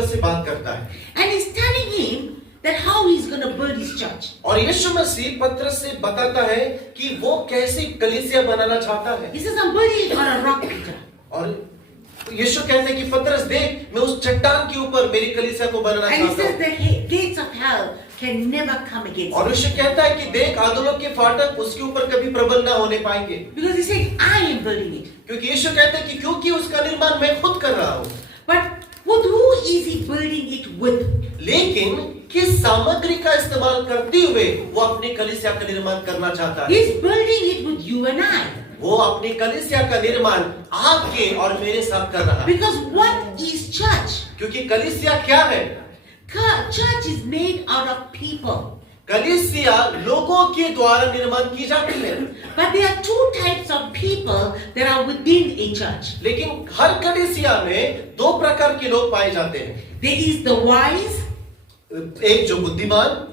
पतरस से बात करता है And he's telling him that how he's going to build his church. और यीशु मसीह पतरस से बताता है कि वो कैसी कलीसिया बनाना चाहता है। He says, I'm building it on a rock, Peter. और यीशु कहते हैं कि पतरस देख, मैं उस चट्टान के ऊपर मेरी कलीसिया को बनाना And he चाहता says हूँ। the gates of hell can never come against और it. यीशु कहता है कि देख, अधोलोक के फाटक उसके ऊपर कभी प्रबल ना होने पाएंगे, Because he's saying, I am building it. क्योंकि यीशु कहते हैं कि क्योंकि उसका निर्माण मैं खुद कर रहा हूँ। But with who is he building it with? लेकिन किस सामग्री का इस्तेमाल करते हुए वो अपनी कलीसिया का निर्माण करना चाहता है? He's building it with you and I. वो अपनी कलीसिया का निर्माण आपके और मेरे साथ कर रहा है। Because what is church? क्योंकि कलीसिया क्या है? Church is made out of people. कलीसिया लोगों के द्वारा निर्माण की जाती है। But there are two types of people that are within a church. लेकिन हर कलीसिया में दो प्रकार के लोग पाए जाते हैं। There is the wise. एक जो बुद्धिमान,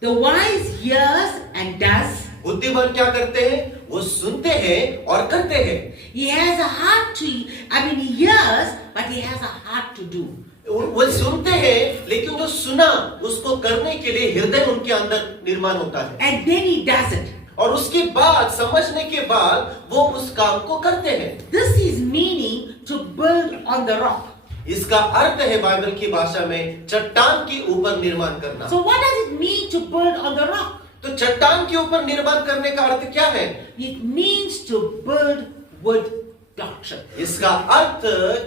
The wise hears and does. बुद्धिमान क्या करते हैं? वो सुनते हैं और करते हैं। He has a heart to, he hears, but he has a heart to do. वो सुनते हैं, लेकिन जो सुना उसको करने के लिए हृदय उनके अंदर निर्माण होता है। And then he does it. और उसके बाद, समझने के बाद वो उस काम को करते हैं। This is meaning to build on the rock. इसका अर्थ है बाइबल की भाषा में चट्टान के ऊपर निर्माण करना। So what does it mean to build on the rock? तो चट्टान के ऊपर निर्माण करने का अर्थ क्या है? It means to build with doctrine. इसका अर्थ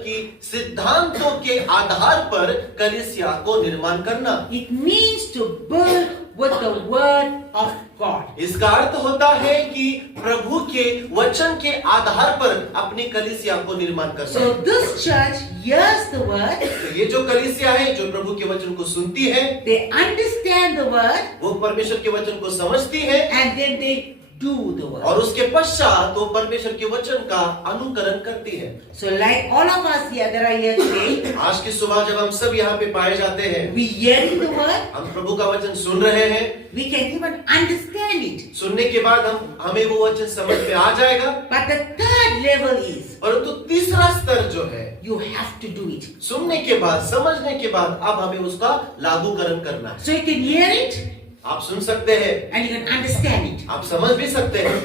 कि सिद्धांतों के आधार पर कलीसिया को निर्माण करना। It means to build with the word of God. इसका अर्थ होता है कि प्रभु के वचन के आधार पर अपनी कलीसिया को निर्माण करना। So this church hears the word. तो ये जो कलीसिया है, जो प्रभु के वचन को सुनती है, They understand the word. वो परमेश्वर के वचन को समझती है And then they do the word. और उसके पश्चात वो परमेश्वर के वचन का अनुकरण करती है। So like all of us here that are here today, आज की सुबह जब हम सब यहाँ पे पाए जाते हैं, we hearing the word, हम प्रभु का वचन सुन रहे हैं, we can even understand it. सुनने के बाद हमें वो वचन समझ में आ जाएगा। But the third level is, परंतु तीसरा स्तर जो है, you have to do it. सुनने के बाद, समझने के बाद अब हमें उसका लागूकरण करना है। So you can hear it आप सुन सकते हैं, and you can understand it. आप समझ भी सकते हैं।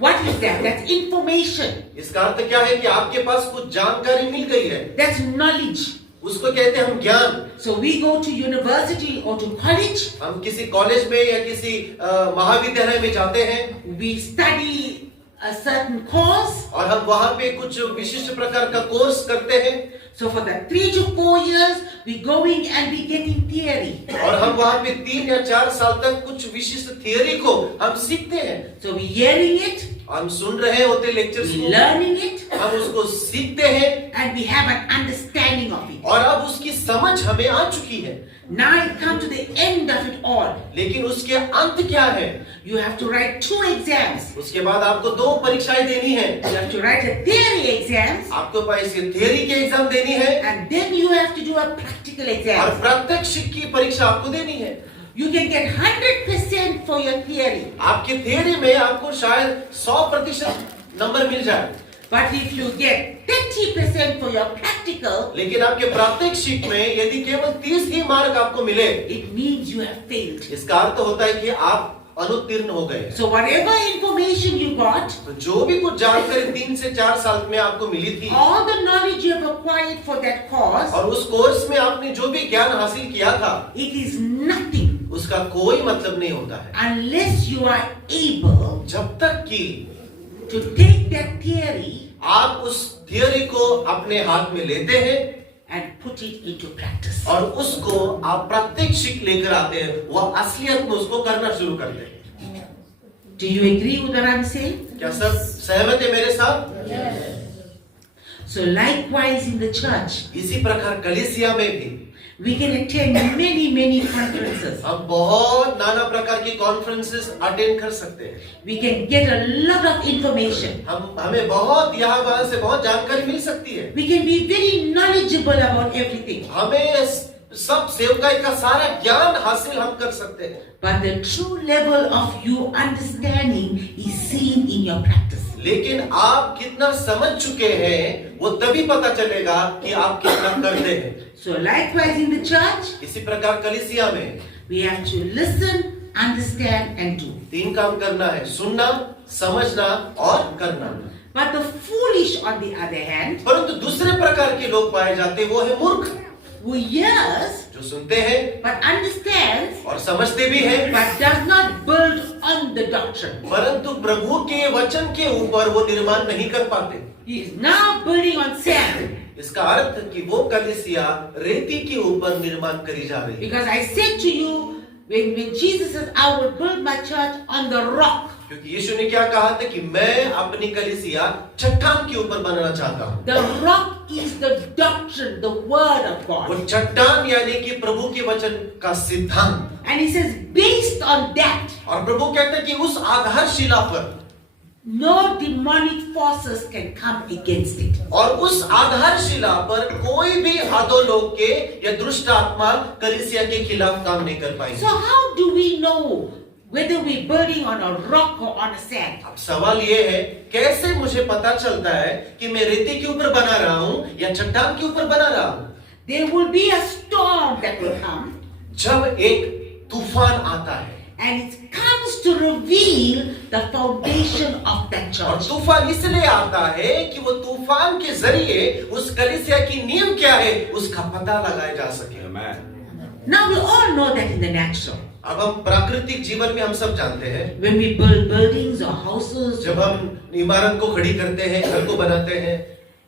What is that? That's information. इसका अर्थ क्या है कि आपके पास कुछ जानकारी मिल गई है, That's knowledge. उसको कहते हैं हम ज्ञान। So we go to university or to college. हम किसी कॉलेज में या किसी महाविद्यालय में जाते हैं We study a certain course. और हम वहां पे कुछ विशिष्ट प्रकार का कोर्स करते हैं। So for the 3 to 4 years, we going and we getting theory. और हम वहां पे 3 या 4 साल तक कुछ विशिष्ट थियरी को हम सीखते हैं। So we hearing it, हम सुन रहे होते लेक्चर्स we को, learning it, हम उसको सीखते हैं and we have an understanding of it. और अब उसकी समझ हमें आ चुकी है। Now it come to the end of it all. लेकिन उसके अंत क्या है? You have to write 2 exams. उसके बाद आपको 2 परीक्षाएं देनी है। You have to write a theory exams, आपको पास थियरी के एग्जाम देनी है and then you have to do a practical और exam. प्रत्यक्ष की परीक्षा आपको देनी है। You can get 100% for your theory. आपकी थियरी में आपको शायद 100% नंबर मिल जाए, But if you get 30% for your practical, लेकिन आपके प्रात्यक्षिक में यदि केवल 30 ही मार्क आपको मिले, it means you have failed. इसका अर्थ होता है कि आप अनुत्तीर्ण हो गए। So whatever information you got, तो जो भी कुछ जानकारी 3 से 4 साल में आपको मिली थी all the knowledge you have acquired for that course, और उस कोर्स में आपने जो भी ज्ञान हासिल किया था, it is nothing उसका कोई मतलब नहीं होता है unless you are able जब तक कि to take that theory आप उस थियरी को अपने हाथ में लेते हैं and put it into practice. और उसको आप प्रात्यक्षिक लेकर आते हैं, वह असलियत में उसको करना शुरू करते हैं। Do you agree with what I'm saying? क्या सब सहमत है मेरे साथ? So likewise in the church, इसी प्रकार कलीसिया में भी we can attend many conferences. हम बहुत नाना प्रकार की कॉन्फ्रेंसेस अटेंड कर सकते हैं। We can get a lot of information. हमें बहुत यहाँ वहां से बहुत जानकारी मिल सकती है। We can be very knowledgeable about everything. हमें सब सेवकाई का सारा ज्ञान हासिल हम कर सकते हैं। But the true level of you understanding is seen in your practice. लेकिन आप कितना समझ चुके हैं वो तभी पता चलेगा कि आप कितना करते हैं। So likewise in the church, इसी प्रकार कलीसिया में we have to listen, understand and do. 3 काम करना है, सुनना, समझना और करना। But the foolish on the other hand, परंतु दूसरे प्रकार के लोग पाए जाते हैं, वो है मूर्ख, who hears जो सुनते हैं but understands और समझते भी हैं, but does not build on the doctrine. परंतु प्रभु के वचन के ऊपर वो निर्माण नहीं कर पाते। He is now building on sand. इसका अर्थ कि वो कलीसिया रेती के ऊपर निर्माण करी जा रही है। Because I said to you, when Jesus says, I will build my church on the rock. क्योंकि यीशु ने क्या कहा था कि मैं अपनी कलीसिया चट्टान के ऊपर बनाना चाहता हूँ। The rock is the doctrine, the word of वो God. चट्टान यानी कि प्रभु के वचन का सिद्धांत। And he says, based on that, और प्रभु कहते हैं कि उस आधारशिला पर no demonic forces can come against it. और उस आधारशिला पर कोई भी अधोलोक के या दुष्ट आत्मा कलीसिया के खिलाफ काम नहीं कर So पाएंगे। how do we know whether we're building on a rock or on a sand? अब सवाल ये है, कैसे मुझे पता चलता है कि मैं रेती के ऊपर बना रहा हूँ या चट्टान के ऊपर बना रहा हूँ? There will be a storm that will come, जब एक तूफान आता है and it comes to reveal the foundation of that और church. तूफान इसलिए आता है कि वो तूफान के जरिए उस कलीसिया की नींव क्या है उसका पता लगाया जा सके। Now we all know that in the natural. अब हम प्राकृतिक जीवन में हम सब जानते हैं, When we build buildings or houses, जब हम इमारत को खड़ी करते हैं, घर को बनाते हैं,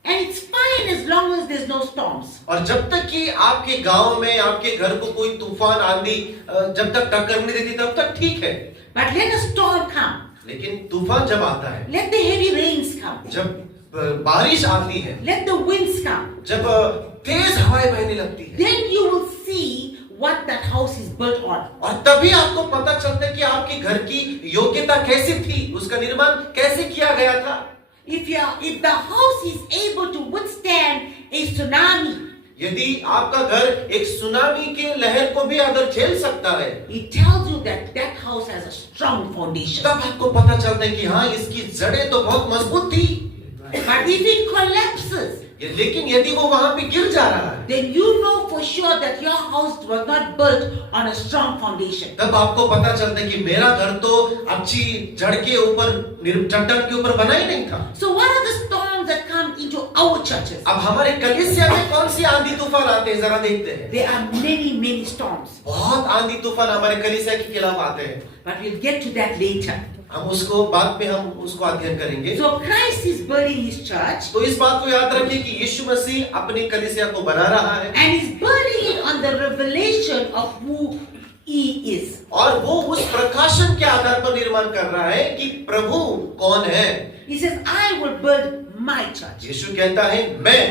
and it's fine as long as there's no storms. और जब तक कि आपके गांव में आपके घर को कोई तूफान आंधी जब तक टक्कर नहीं देती तब तक ठीक है। But let a storm come. लेकिन तूफान जब आता है, Let the heavy rains come. जब बारिश आती है, Let the winds come. जब तेज हवाएं बहने लगती है, Then you will see what that house is built on. और तभी आपको पता चलता है कि आपके घर की योग्यता कैसी थी, उसका निर्माण कैसे किया गया था। If the house is able to withstand a tsunami, यदि आपका घर एक सुनामी के लहर को भी अगर झेल सकता है, it tells you that that house has a strong foundation. तब आपको पता चलता है कि हाँ, इसकी जड़ें तो बहुत मजबूत थी। But if it collapses, लेकिन यदि वो वहां पे गिर जा रहा है, then you know for sure that your house was not built on a strong foundation. तब आपको पता चलता है कि मेरा घर तो अच्छी जड़ के ऊपर, चट्टान के ऊपर बना ही नहीं था। So what are the storms that come into our churches? अब हमारे कलीसिया में कौन सी आंधी तूफान आते हैं, जरा देखते हैं। There are many storms. बहुत आंधी तूफान हमारे कलीसिया के खिलाफ आते हैं। But we'll get to that later. हम उसको बाद में हम उसको अध्ययन करेंगे। So Christ is building his church, तो इस बात को याद रखिए कि यीशु मसीह अपनी कलीसिया को बना रहा है and he's building it on the revelation of who he is. और वो उस प्रकाशन के आधार पर निर्माण कर रहा है कि प्रभु कौन है। He says, I will build my church. यीशु कहता है मैं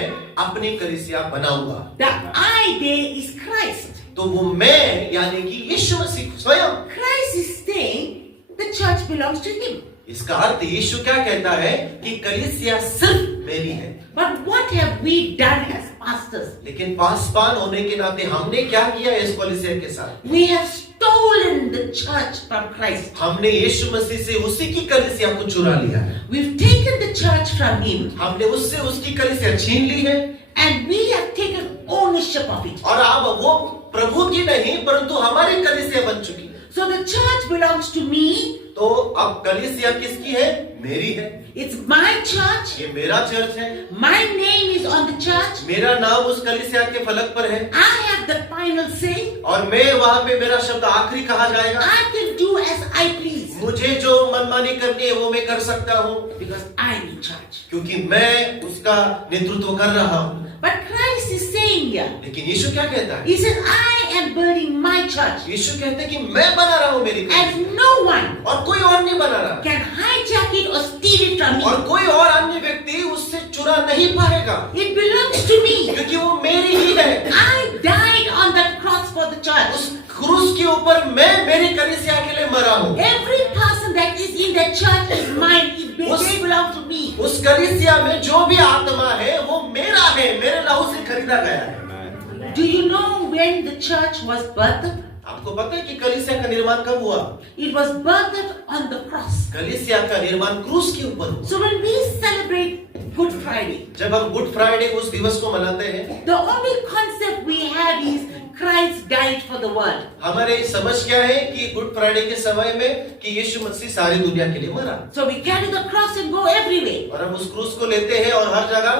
अपनी कलीसिया बनाऊंगा। The I there is Christ. तो वो मैं यानी कि यीशु मसीह स्वयं। Christ is saying the church belongs to him. इसका अर्थ यीशु क्या कहता है कि कलीसिया सिर्फ मेरी है। But what have we done as pastors? लेकिन पासवान होने के नाते हमने क्या किया इस कलीसिया के साथ? We have stolen the church from Christ. हमने यीशु मसीह से उसी की कलीसिया को चुरा लिया है। We've taken the church from him, हमने उससे उसकी कलीसिया छीन ली है and we have taken ownership of it. और अब वो प्रभु की नहीं परंतु हमारी कलीसिया बन चुकी है। So the church belongs to me. तो अब कलीसिया किसकी है? मेरी है। It's my church. ये मेरा चर्च है। My name is on the church. मेरा नाम उस कलीसिया के फलक पर है I have the final say. और मैं वहां पे मेरा शब्द आखिरी कहा जाएगा। I can do as I please मुझे जो मनमानी करनी है वो मैं कर सकता हूँ because I'm in charge. क्योंकि मैं उसका नेतृत्व कर रहा हूँ। But Christ is saying here, लेकिन यीशु क्या कहता है? he says, I am building my church, यीशु कहते हैं कि मैं बना रहा हूँ मेरी कलीसिया and no one और कोई और नहीं बना रहा can hijack it or steal it from और me. कोई और अन्य व्यक्ति उससे चुरा नहीं पाएगा It belongs to me. क्योंकि वो मेरी ही है। I died on that cross for the church. उस क्रूस के ऊपर मैं मेरी कलीसिया के लिए मरा हूँ। Every person that is in that church is mine. They belong to me. उस कलीसिया में जो भी आत्मा है वो मेरा है, मेरे लहू से खरीदा गया है। Do you know when the church was birthed? आपको पता है कि कलीसिया का निर्माण कब हुआ? It was birthed on the cross. कलीसिया का निर्माण क्रूस के ऊपर हुआ। So when we celebrate Good Friday, जब हम गुड फ्राइडे उस दिवस को मनाते हैं, the only concept we have is Christ died for the world. हमारे समझ क्या है कि गुड फ्राइडे के समय में कि यीशु मसीह सारी दुनिया के लिए मरा, So we carry the cross and go everywhere. और हम उस क्रूस को लेते हैं और हर जगह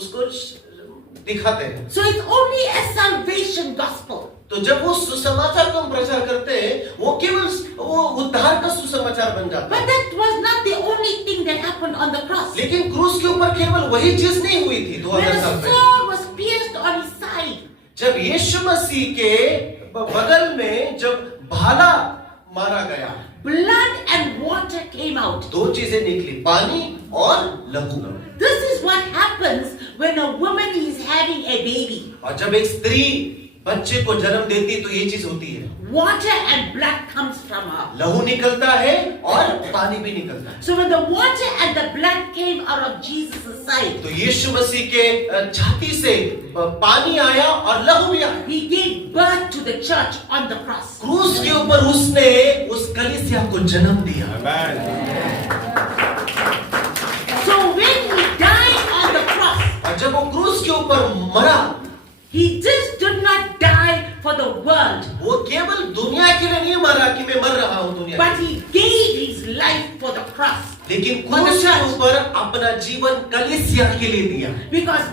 उसको दिखाते हैं। So it's only a salvation gospel. तो जब वो सुसमाचार को हम प्रचार करते हैं, वो केवल वो उद्धार का सुसमाचार बन जाता But है। that was not the only thing that happened on the cross. लेकिन क्रूस के ऊपर केवल वही चीज नहीं हुई थी। When 2000 a साल पहले sword was pierced on his side, जब यीशु मसीह के बगल में जब भाला मारा गया, blood and water came out. दो चीजें निकली, पानी और लहू। This is what happens when a woman is having a baby. और जब एक स्त्री बच्चे को जन्म देती तो ये चीज होती है, Water and blood comes from her. लहू निकलता है और पानी भी निकलता है। So when the water and the blood came out of Jesus' side, तो यीशु मसीह के छाती से पानी आया और लहू भी आया। he gave birth to the church on the cross. क्रूस के ऊपर उसने उस कलीसिया को जन्म दिया। So when he died on the cross, और जब वो क्रूस के ऊपर मरा, he just did not die for the world, वो केवल दुनिया के लिए नहीं मरा कि मैं मर रहा हूँ दुनिया but के लिए। he gave his life for the cross. लेकिन क्रूस के ऊपर अपना जीवन कलीसिया के लिए दिया, Because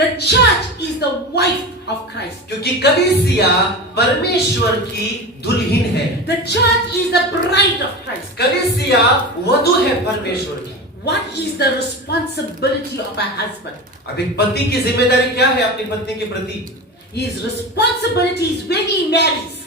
the church is the wife of Christ. क्योंकि कलीसिया परमेश्वर की दुल्हन है। The church is the bride of Christ. कलीसिया वधू है परमेश्वर की। What is the responsibility of a husband? अब एक पति की जिम्मेदारी क्या है अपनी पत्नी के प्रति? His responsibility is when he marries.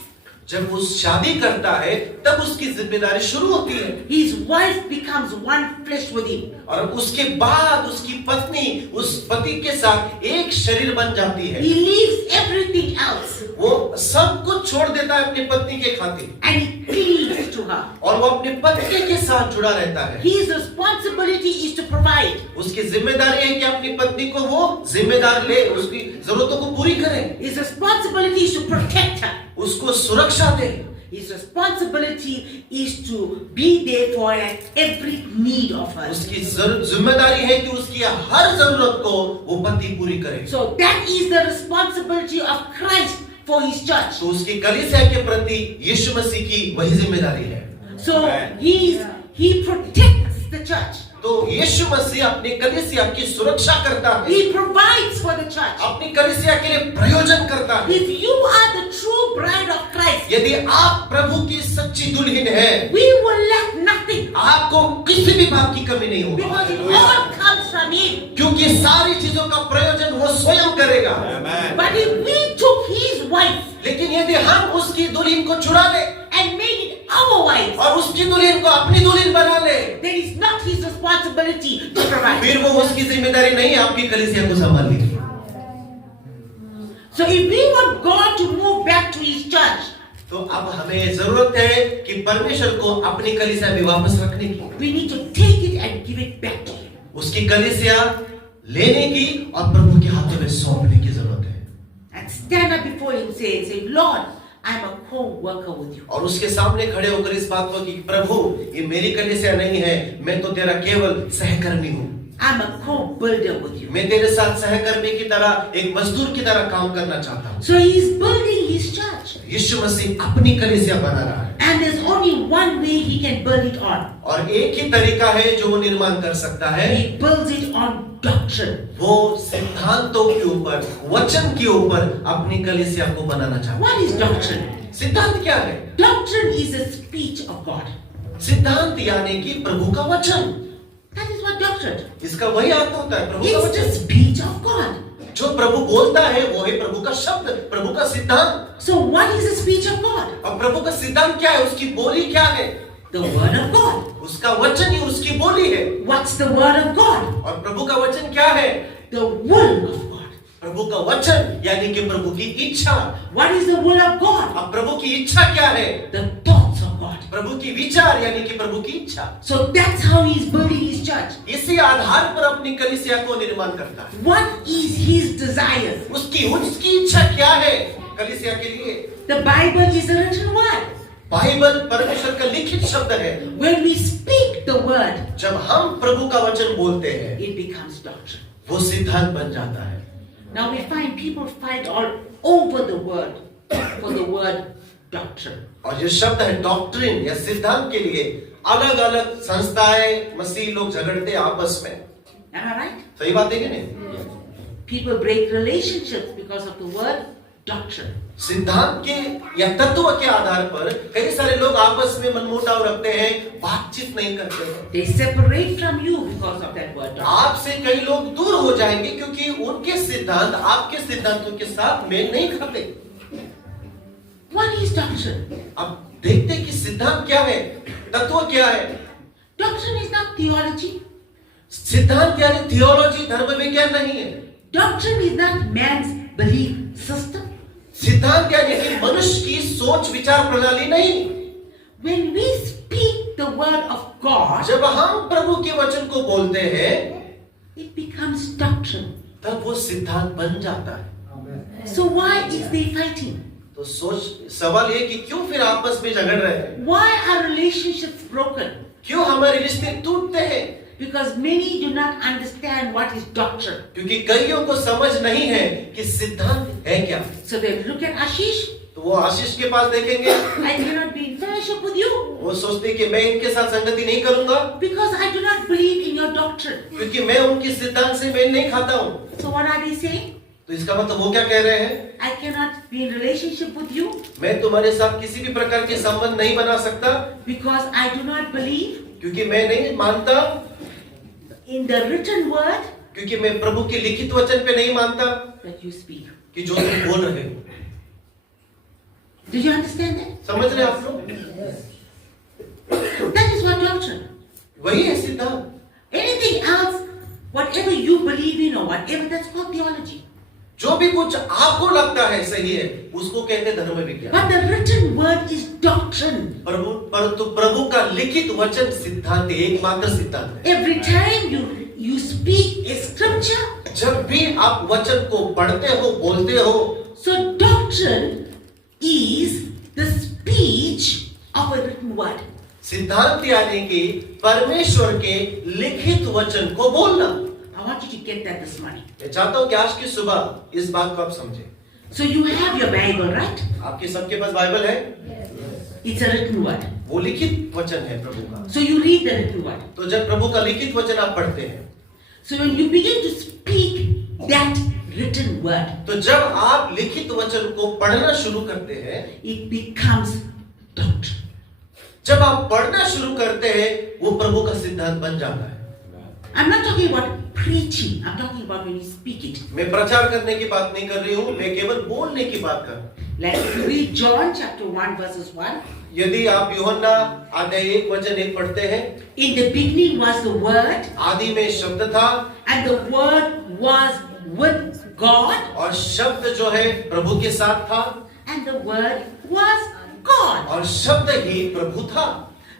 जब वो शादी करता है तब उसकी जिम्मेदारी शुरू होती है, His wife becomes one flesh with him. और उसके बाद उसकी पत्नी उस पति के साथ एक शरीर बन जाती है। He leaves everything else वो सब कुछ छोड़ देता है अपनी पत्नी के खातिर, and he cleaves to her. और वो अपने पति के साथ जुड़ा रहता है। His responsibility is to provide. उसकी जिम्मेदारी है कि अपनी पत्नी को वो जिम्मेदार ले, उसकी जरूरतों को पूरी करे, His responsibility is to protect her. उसको सुरक्षा दे। His responsibility is to be there for her every need of her. उसकी जिम्मेदारी है कि उसकी हर जरूरत को वो पति पूरी करे। So that is the responsibility of Christ for his church. तो उसकी कलीसिया के प्रति यीशु मसीह की वही जिम्मेदारी है। So he protects the church. तो यीशु मसीह अपनी कलीसिया की सुरक्षा करता है, He provides for the church. अपनी कलीसिया के लिए प्रयोजन करता है। If you are the true bride of Christ, यदि आप प्रभु की सच्ची दुल्हन हैं, we will lack nothing आपको किसी भी बात की कमी नहीं होगी, because it all comes from Him. क्योंकि सारी चीजों का प्रयोजन वो स्वयं करेगा। But if we took His wife लेकिन यदि हम उसकी दुल्हन को चुरा ले and made it our wife, और उसकी दुल्हन को अपनी दुल्हन बना ले, then it's not His responsibility to provide. फिर वो उसकी जिम्मेदारी नहीं है आपकी कलीसिया को संभालने की। So if we want God to move back to His church, तो अब हमें जरूरत है कि परमेश्वर को अपनी कलीसिया में वापस रखने की, we need to take it and give it back to Him. उसकी कलीसिया लेने की और प्रभु के हाथों में सौंपने की जरूरत है, And stand up before Him and say, Lord, I'm a co-worker with you. और उसके सामने खड़े होकर इस बात को कि प्रभु ये मेरी कलीसिया नहीं है, मैं तो तेरा केवल सहकर्मी हूँ, I'm a co-builder with you. मैं तेरे साथ सहकर्मी की तरह एक मजदूर की तरह काम करना चाहता हूँ। So He's building His church. यीशु मसीह अपनी कलीसिया बना रहा है, And there's only one way He can build it on. और एक ही तरीका है जो वो निर्माण कर सकता है, He builds it on doctrine. वो सिद्धांतों के ऊपर, वचन के ऊपर अपनी कलीसिया को बनाना चाहता What is doctrine? है। सिद्धांत क्या है? Doctrine is a speech of God. सिद्धांत यानी कि प्रभु का वचन, That is what doctrine is. इसका वही अर्थ होता है, प्रभु का It's the वचन। speech of God. जो प्रभु बोलता है वो है प्रभु का शब्द, प्रभु का सिद्धांत। So what is the speech of God? और प्रभु का सिद्धांत क्या है, उसकी बोली क्या है? The word of God. उसका वचन ही उसकी बोली है। What's the word of God? और प्रभु का वचन क्या है? The will of God. प्रभु का वचन यानी कि प्रभु की इच्छा। What is the will of God? अब प्रभु की इच्छा क्या है? The thoughts of God. प्रभु की विचार यानी कि प्रभु की इच्छा। So that's how He's building His church. इसी आधार पर अपनी कलीसिया को निर्माण करता है। What is His desire? उसकी इच्छा क्या है? कलीसिया के लिए। The Bible is a written word. Bible परमेश्वर का लिखित शब्द है। When we speak the word, जब हम प्रभु का वचन बोलते हैं, it becomes doctrine. वो सिद्धांत बन जाता है। Now we find people fight all over the word for the word doctrine. और ये शब्द है डॉक्ट्रिन या सिद्धांत के लिए अलग अलग संस्थाएं मसीह लोग झगड़ते हैं आपस में। Am I right? सही बात है कि नहीं? People break relationships because of the word doctrine. सिद्धांत के या तत्व के आधार पर कई सारे लोग आपस में मनमुटाव रखते हैं, बातचीत नहीं करते हैं। They separate from you because of that word doctrine. आपसे कई लोग दूर हो जाएंगे क्योंकि उनके सिद्धांत आपके सिद्धांतों के साथ मेल नहीं खाते। What is doctrine? अब देखते हैं कि सिद्धांत क्या है, तत्व क्या है। Doctrine is not theology. सिद्धांत यानी थियोलॉजी, धर्म विज्ञान नहीं है। Doctrine is not man's belief system. सिद्धांत यानी कि मनुष्य की सोच विचार प्रणाली नहीं। When we speak the word of God, जब हम प्रभु के वचन को बोलते हैं, it becomes doctrine. तब वो सिद्धांत बन जाता है। So why is they fighting? तो सवाल ये कि क्यों फिर आपस में झगड़ रहे हैं? Why are relationships broken? क्यों हमारे रिश्ते टूटते हैं? Because many do not understand what is doctrine. क्योंकि कईयों को समझ नहीं है कि सिद्धांत है क्या। So they look at Ashish. तो वो आशीष के पास देखेंगे, I cannot be in fellowship with you वो सोचते कि मैं इनके साथ संगति नहीं करूंगा because I do not believe in your doctrine. क्योंकि मैं उनकी सिद्धांत से मेल नहीं खाता हूँ। So what are they saying? तो इसका मतलब वो क्या कह रहे हैं? I cannot be in relationship with you मैं तुम्हारे साथ किसी भी प्रकार के संबंध नहीं बना सकता because I do not believe क्योंकि मैं नहीं मानता, in the written word क्योंकि मैं प्रभु के लिखित वचन पे नहीं मानता that you speak. कि जो तुम बोल रहे हो। Do you understand that? समझ रहे आप लोग? That is what doctrine. वही है सिद्धांत। Anything else, whatever you believe in or whatever, that's called theology. जो भी कुछ आपको लगता है सही है उसको कहते हैं धर्म विज्ञान। But the written word is doctrine. परंतु प्रभु का लिखित वचन सिद्धांत है, एकमात्र सिद्धांत है। Every time you speak a scripture, जब भी आप वचन को पढ़ते हो, बोलते हो, so doctrine is the speech of a written word. सिद्धांत यानी कि परमेश्वर के लिखित वचन को बोलना। I want you to get that this morning. मैं चाहता हूं कि आज की सुबह इस बात को आप समझें। So you have your Bible, right? आपके सबके पास बाइबल है, It's a written word. वो लिखित वचन है प्रभु का। So you read the written word. तो जब प्रभु का लिखित वचन आप पढ़ते हैं, So when you begin to speak that written word, तो जब आप लिखित वचन को पढ़ना शुरू करते हैं, it becomes doctrine. जब आप पढ़ना शुरू करते हैं, वो प्रभु का सिद्धांत बन जाता है। I'm not talking about preaching. I'm talking about when you speak it. मैं प्रचार करने की बात नहीं कर रही हूँ, मैं केवल बोलने की बात कर रहा हूँ। Like if you read John chapter 1 verses 1. यदि आप यूहन्ना अध्याय 1 वचन 1 पढ़ते हैं, In the beginning was the word, आदि में शब्द था and the word was with God, और शब्द जो है प्रभु के साथ था and the word was God. और शब्द ही प्रभु था।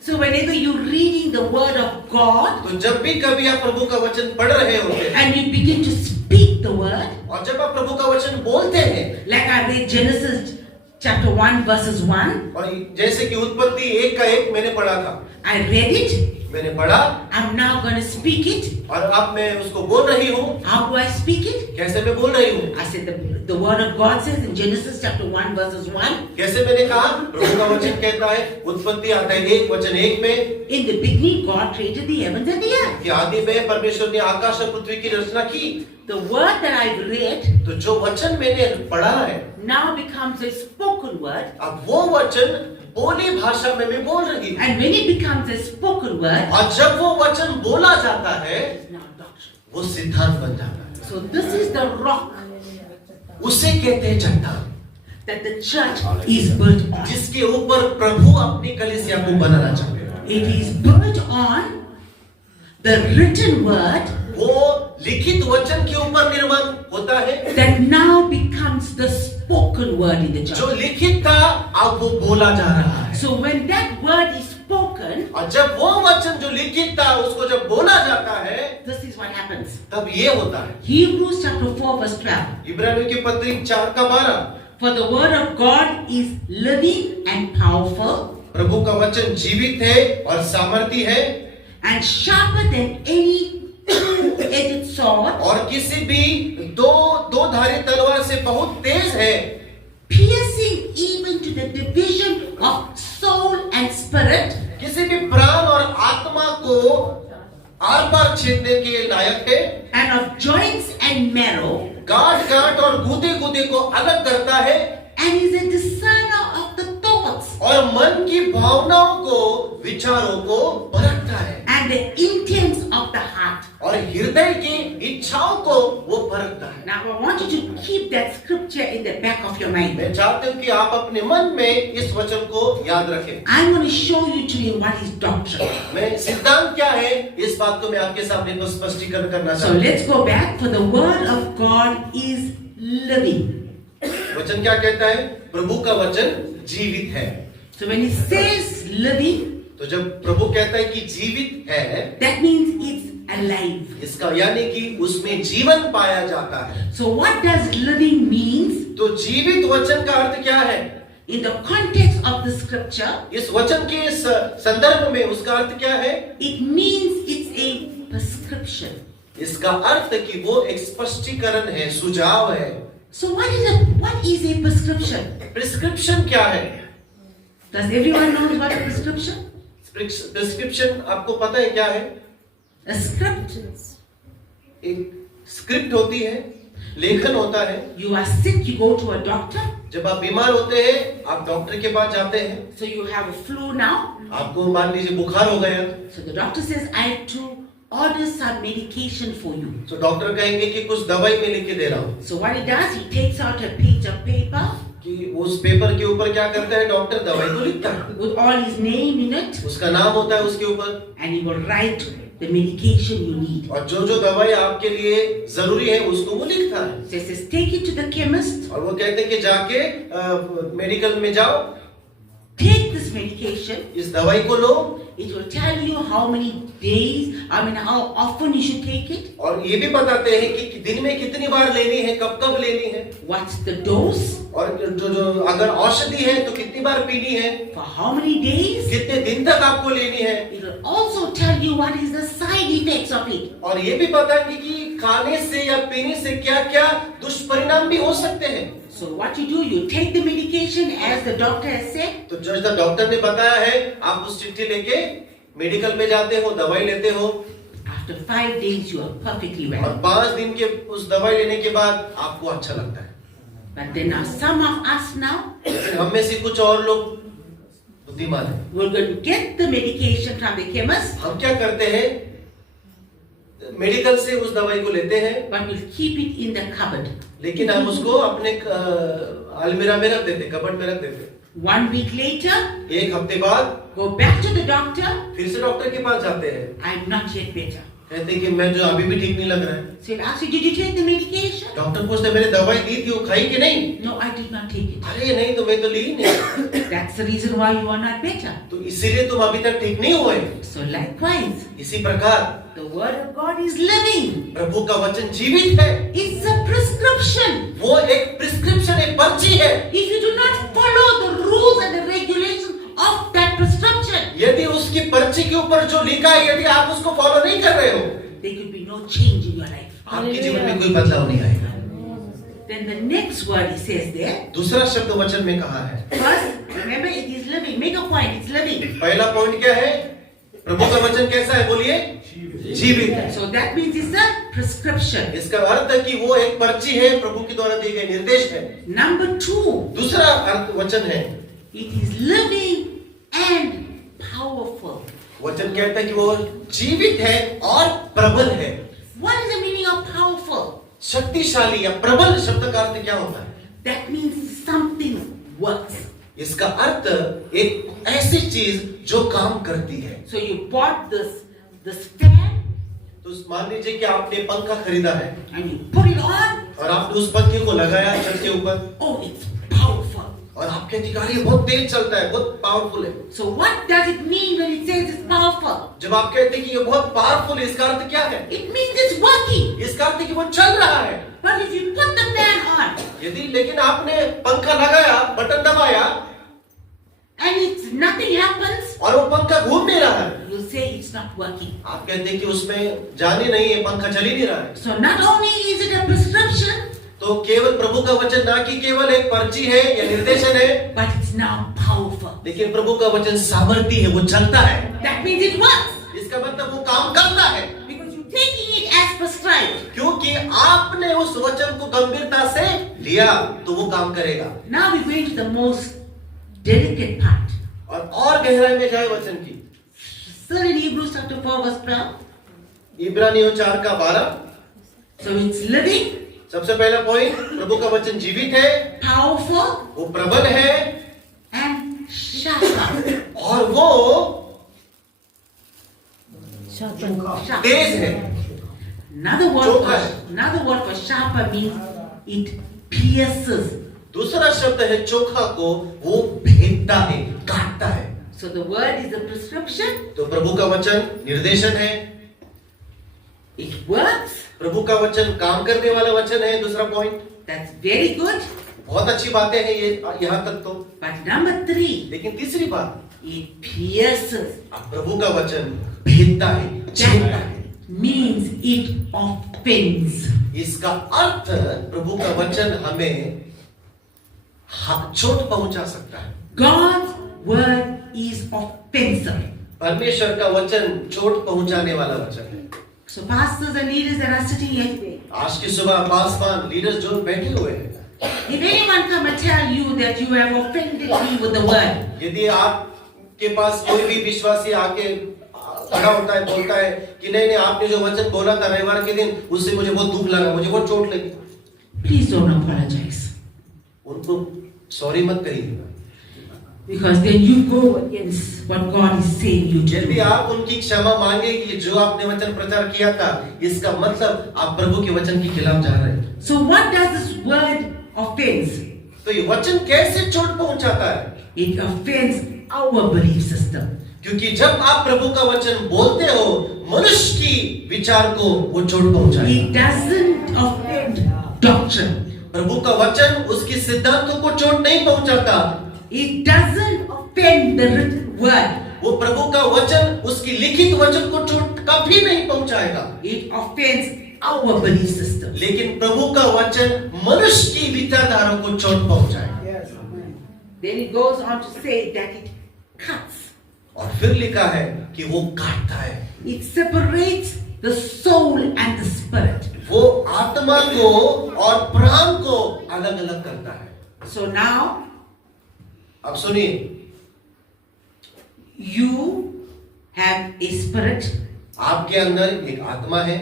So whenever you're reading the word of God, तो जब भी कभी आप प्रभु का वचन पढ़ रहे होते हैं and you begin to speak the word, और जब आप प्रभु का वचन बोलते हैं, like I read Genesis chapter 1 verses 1, और जैसे कि उत्पत्ति 1 का 1 मैंने पढ़ा था, I read it, मैंने पढ़ा I'm now going to speak it. और अब मैं उसको बोल रही हूँ। How do I speak it? कैसे मैं बोल रही हूँ? I said the word of God says in Genesis chapter 1 verses 1, कैसे मैंने कहा? प्रभु का वचन कहता है उत्पत्ति अध्याय 1 वचन 1 में, in the beginning God created the heavens and the earth. कि आदि में परमेश्वर ने आकाश और पृथ्वी की रचना की। The word that I've read तो जो वचन मैंने पढ़ा है, now becomes a spoken word, अब वो वचन बोली भाषा में मैं बोल रही हूँ। and when it becomes a spoken word, और जब वो वचन बोला जाता है, it's now doctrine. वो सिद्धांत बन जाता है। So this is the rock उसे कहते हैं चट्टान, that the church is built on. जिसके ऊपर प्रभु अपनी कलीसिया को बनाना चाहते हैं। It is built on the written word वो लिखित वचन के ऊपर निर्माण होता है, that now becomes the spoken word in the जो church. लिखित था अब वो बोला जा रहा है। So when that word is spoken, और जब वो वचन जो लिखित था उसको जब बोला जाता है, this is what happens. तब ये होता है। Hebrews chapter 4 verse 12. इब्रानियों की पत्री 4 का 12, For the word of God is living and powerful प्रभु का वचन जीवित है और सामर्थी है and sharper than any two-edged sword, और किसी भी दो धारी तलवार से बहुत तेज है, piercing even to the division of soul and spirit, किसी भी प्राण और आत्मा को आर पार छेदने के लायक है, and of joints and marrow, गांठ गांठ और गूदे गूदे को अलग करता है and is a discerner of the thoughts और मन की भावनाओं को विचारों को परखता है and the intents of the heart. और हृदय की इच्छाओं को वो परखता है। Now I want you to keep that scripture in the back of your mind. मैं चाहता हूँ कि आप अपने मन में इस वचन को याद रखें। I'm going to show you today what is doctrine. मैं सिद्धांत क्या है इस बात को मैं आपके सामने को स्पष्टीकरण करना So चाहता हूँ। let's go back, for the word of God is living. वचन क्या कहता है? प्रभु का वचन जीवित है। So when it says living, तो जब प्रभु कहता है कि जीवित है, that means it's alive. इसका यानी कि उसमें जीवन पाया जाता है। So what does living means? तो जीवित वचन का अर्थ क्या है? In the context of the scripture, इस वचन के संदर्भ में उसका अर्थ क्या है? it means it's a prescription. इसका अर्थ कि वो एक स्पष्टीकरण है, सुझाव है। So what is a prescription? Prescription क्या है? Does everyone know what a prescription? Prescription आपको पता है क्या है? A script. एक स्क्रिप्ट होती है, लेखन होता है। You are sick, you go to a doctor. जब आप बीमार होते हैं, आप डॉक्टर के पास जाते हैं। So you have a flu now. आपको मान लीजिए बुखार हो गया। So the doctor says, I have to order some medication for you. तो डॉक्टर कहेंगे कि कुछ दवाई मैं लिख के दे रहा हूँ। So what he does, he takes out a page of paper कि उस पेपर के ऊपर क्या करता है? डॉक्टर दवाई को लिखता है। with all his name in it, उसका नाम होता है उसके ऊपर and he will write the medication you need. और जो दवाई आपके लिए जरूरी है उसको वो लिखता है। So he says, take it to the chemist, और वो कहते हैं कि जाके मेडिकल में जाओ, take this medication. इस दवाई को लो It will tell you how many days, how often you should take it, और ये भी बताते हैं कि दिन में कितनी बार लेनी है, कब कब लेनी है, what's the dose, और जो अगर औषधि है तो कितनी बार पीनी है, for how many days. कितने दिन तक आपको लेनी है। It will also tell you what is the side effects of it. और ये भी बताएंगे कि खाने से या पीने से क्या क्या दुष्परिणाम भी हो सकते हैं। So what you do, you take the medication as the doctor has said. तो जो डॉक्टर ने बताया है, आप उस चिट्ठी लेके मेडिकल में जाते हो, दवाई लेते हो। After 5 days, you are perfectly और well. 5 दिन के उस दवाई लेने के बाद आपको अच्छा लगता है। But then now some of us now, लेकिन हम में से कुछ और लोग बुद्धिमान हैं। we're going to get the medication from the chemist, हम क्या करते हैं? मेडिकल से उस दवाई को लेते हैं, but we'll keep it in the cupboard. लेकिन हम उसको अपने अलमीरा में रख देते, कबर्ड में रख देते। 1 week later, 1 हफ्ते बाद go back to the doctor. फिर से डॉक्टर के पास जाते हैं, I'm not yet better. कहते हैं कि मैं जो अभी भी ठीक नहीं लग रहा है। So he'll ask you, did you take the medication? Doctor पूछते मैंने दवाई दी थी, वो खाई कि नहीं? No, I did not take it. अरे नहीं, तो मैं तो ली ही नहीं। That's the reason why you are not better. तो इसीलिए तुम अभी तक ठीक नहीं हुए। So likewise, इसी प्रकार the word of God is living. प्रभु का वचन जीवित है। It's a prescription. वो एक प्रिस्क्रिप्शन, एक पर्ची है। If you do not follow the rules and the regulations of that prescription, यदि उसकी पर्ची के ऊपर जो लिखा है, यदि आप उसको फॉलो नहीं कर रहे हो, there could be no change in your life. आपके जीवन में कोई बदलाव नहीं आएगा। Then the next word he says there. दूसरा शब्द वचन में कहा है। First, remember it is living. Make a point. It's living. पहला पॉइंट क्या है? प्रभु का वचन कैसा है? बोलिए, जीवित है। So that means it's a prescription. इसका अर्थ है कि वो एक पर्ची है, प्रभु के द्वारा दिए गए निर्देश है। Number 2, दूसरा अर्थ वचन है, it is living and powerful. वचन कहता है कि वो जीवित है और प्रबल है। What is the meaning of powerful? शक्तिशाली या प्रबल शब्द का अर्थ क्या होता है? That means something works. इसका अर्थ एक ऐसी चीज जो काम करती है। So you bought this fan तो मान लीजिए कि आपने पंखा खरीदा है and you put it on. और आपने उस पंखे को लगाया छत के ऊपर Oh, it's powerful. और आपके अधिकारी बहुत तेज चलता है, बहुत पावरफुल है। So what does it mean when it says it's powerful? जब आप कहते हैं कि ये बहुत पावरफुल है, इसका अर्थ क्या है? It means it's working. इसका अर्थ है कि वो चल रहा है। But if you put the fan on लेकिन आपने पंखा लगाया, बटन दबाया and it's nothing happens, और वो पंखा घूम नहीं रहा है, you say it's not working. आप कहते हैं कि उसमें जान ही नहीं है, पंखा चल ही नहीं रहा है। So not only is it a prescription, तो केवल प्रभु का वचन ना कि केवल एक पर्ची है या निर्देशन है, but it's now powerful. लेकिन प्रभु का वचन सामर्थी है, वो चलता है। That means it works इसका मतलब वो काम करता है, because you're taking it as prescribed. क्योंकि आपने उस वचन को गंभीरता से लिया तो वो काम करेगा। Now we're going to the most delicate part. और गहराई में जाए वचन की। Still in Hebrews chapter 4 verse 12. इब्रानियों 4:12। So it's living, सबसे पहला पॉइंट, प्रभु का वचन जीवित है, powerful, वो प्रबल है and sharper. और वो Sharp. तेज है। Another word for sharper means it pierces. दूसरा शब्द है चोखा को वो भेदता है, काटता है। So the word is a prescription. तो प्रभु का वचन निर्देशन है, It works. प्रभु का वचन काम करने वाला वचन है। दूसरा पॉइंट, That's very good. बहुत अच्छी बातें हैं ये यहाँ तक तो, But number 3, लेकिन तीसरी बात, it pierces. अब प्रभु का वचन भेदता है, छेदता है। That means it offends. इसका अर्थ प्रभु का वचन हमें चोट पहुंचा सकता है। God's word is offensive. परमेश्वर का वचन चोट पहुंचाने वाला वचन है। So pastors and leaders that are sitting here today, आज की सुबह पासवान लीडर्स जो बैठे हुए हैं, if anyone come and tell you that you have offended me with the word, यदि आपके पास कोई भी विश्वासी आके खड़ा होता है, बोलता है कि नहीं नहीं आपने जो वचन बोला था रविवार के दिन, उससे मुझे बहुत दुख लगा, मुझे बहुत चोट लगी, please don't apologize. उनको सॉरी मत कहिए, Because then you go against what God is saying you to यदि do. आप उनकी क्षमा मांगे कि जो आपने वचन प्रचार किया था, इसका मतलब आप प्रभु के वचन के खिलाफ जा रहे हैं। So what does this word offense? तो ये वचन कैसे चोट पहुंचाता है? It offends our belief system. क्योंकि जब आप प्रभु का वचन बोलते हो, मनुष्य की विचार को वो चोट पहुंचाएगा। It doesn't offend doctrine. प्रभु का वचन उसके सिद्धांतों को चोट नहीं पहुंचाता। It doesn't offend the written word. वो प्रभु का वचन उसकी लिखित वचन को चोट कभी नहीं पहुंचाएगा। It offends our belief system. लेकिन प्रभु का वचन मनुष्य की विचारधारा को चोट पहुंचाएगा। Then it goes on to say that it cuts. और फिर लिखा है कि वो काटता है, It separates the soul and the spirit. वो आत्मा को और प्राण को अलग अलग करता है। So now अब सुनिए, you have a spirit, आपके अंदर एक आत्मा है,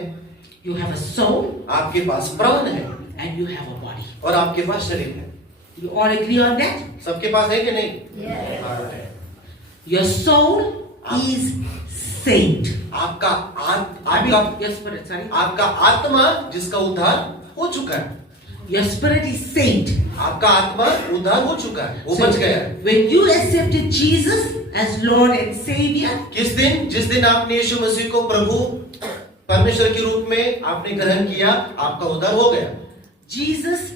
you have a soul, आपके पास प्राण है and you have a body. और आपके पास शरीर है। You all agree on that? सबके पास है कि नहीं? हाँ, है। Your soul is saved. आपका Your spirit, sorry. आपका आत्मा जिसका उद्धार हो चुका है, Your spirit is saved. आपका आत्मा उद्धार हो चुका है, वो So, बच गया है। when you accepted Jesus as Lord and Savior, जिस दिन आपने यीशु मसीह को प्रभु परमेश्वर के रूप में आपने ग्रहण किया, आपका उद्धार हो गया। Jesus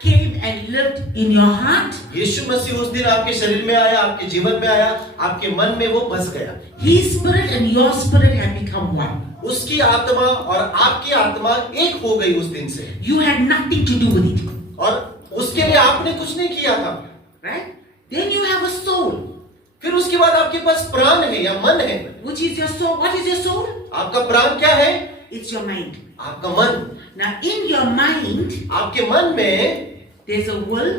came and lived in your heart. यीशु मसीह उस दिन आपके शरीर में आया, आपके जीवन में आया, आपके मन में वो बस गया। His spirit and your spirit have become one. उसकी आत्मा और आपकी आत्मा एक हो गई उस दिन से, You had nothing to do with it, और उसके लिए आपने कुछ नहीं किया था। right? Then you have a soul. फिर उसके बाद आपके पास प्राण है या मन है। Which is your soul? What is your soul? आपका प्राण क्या है? It's your mind. आपका मन। Now in your mind, आपके मन में there's a will,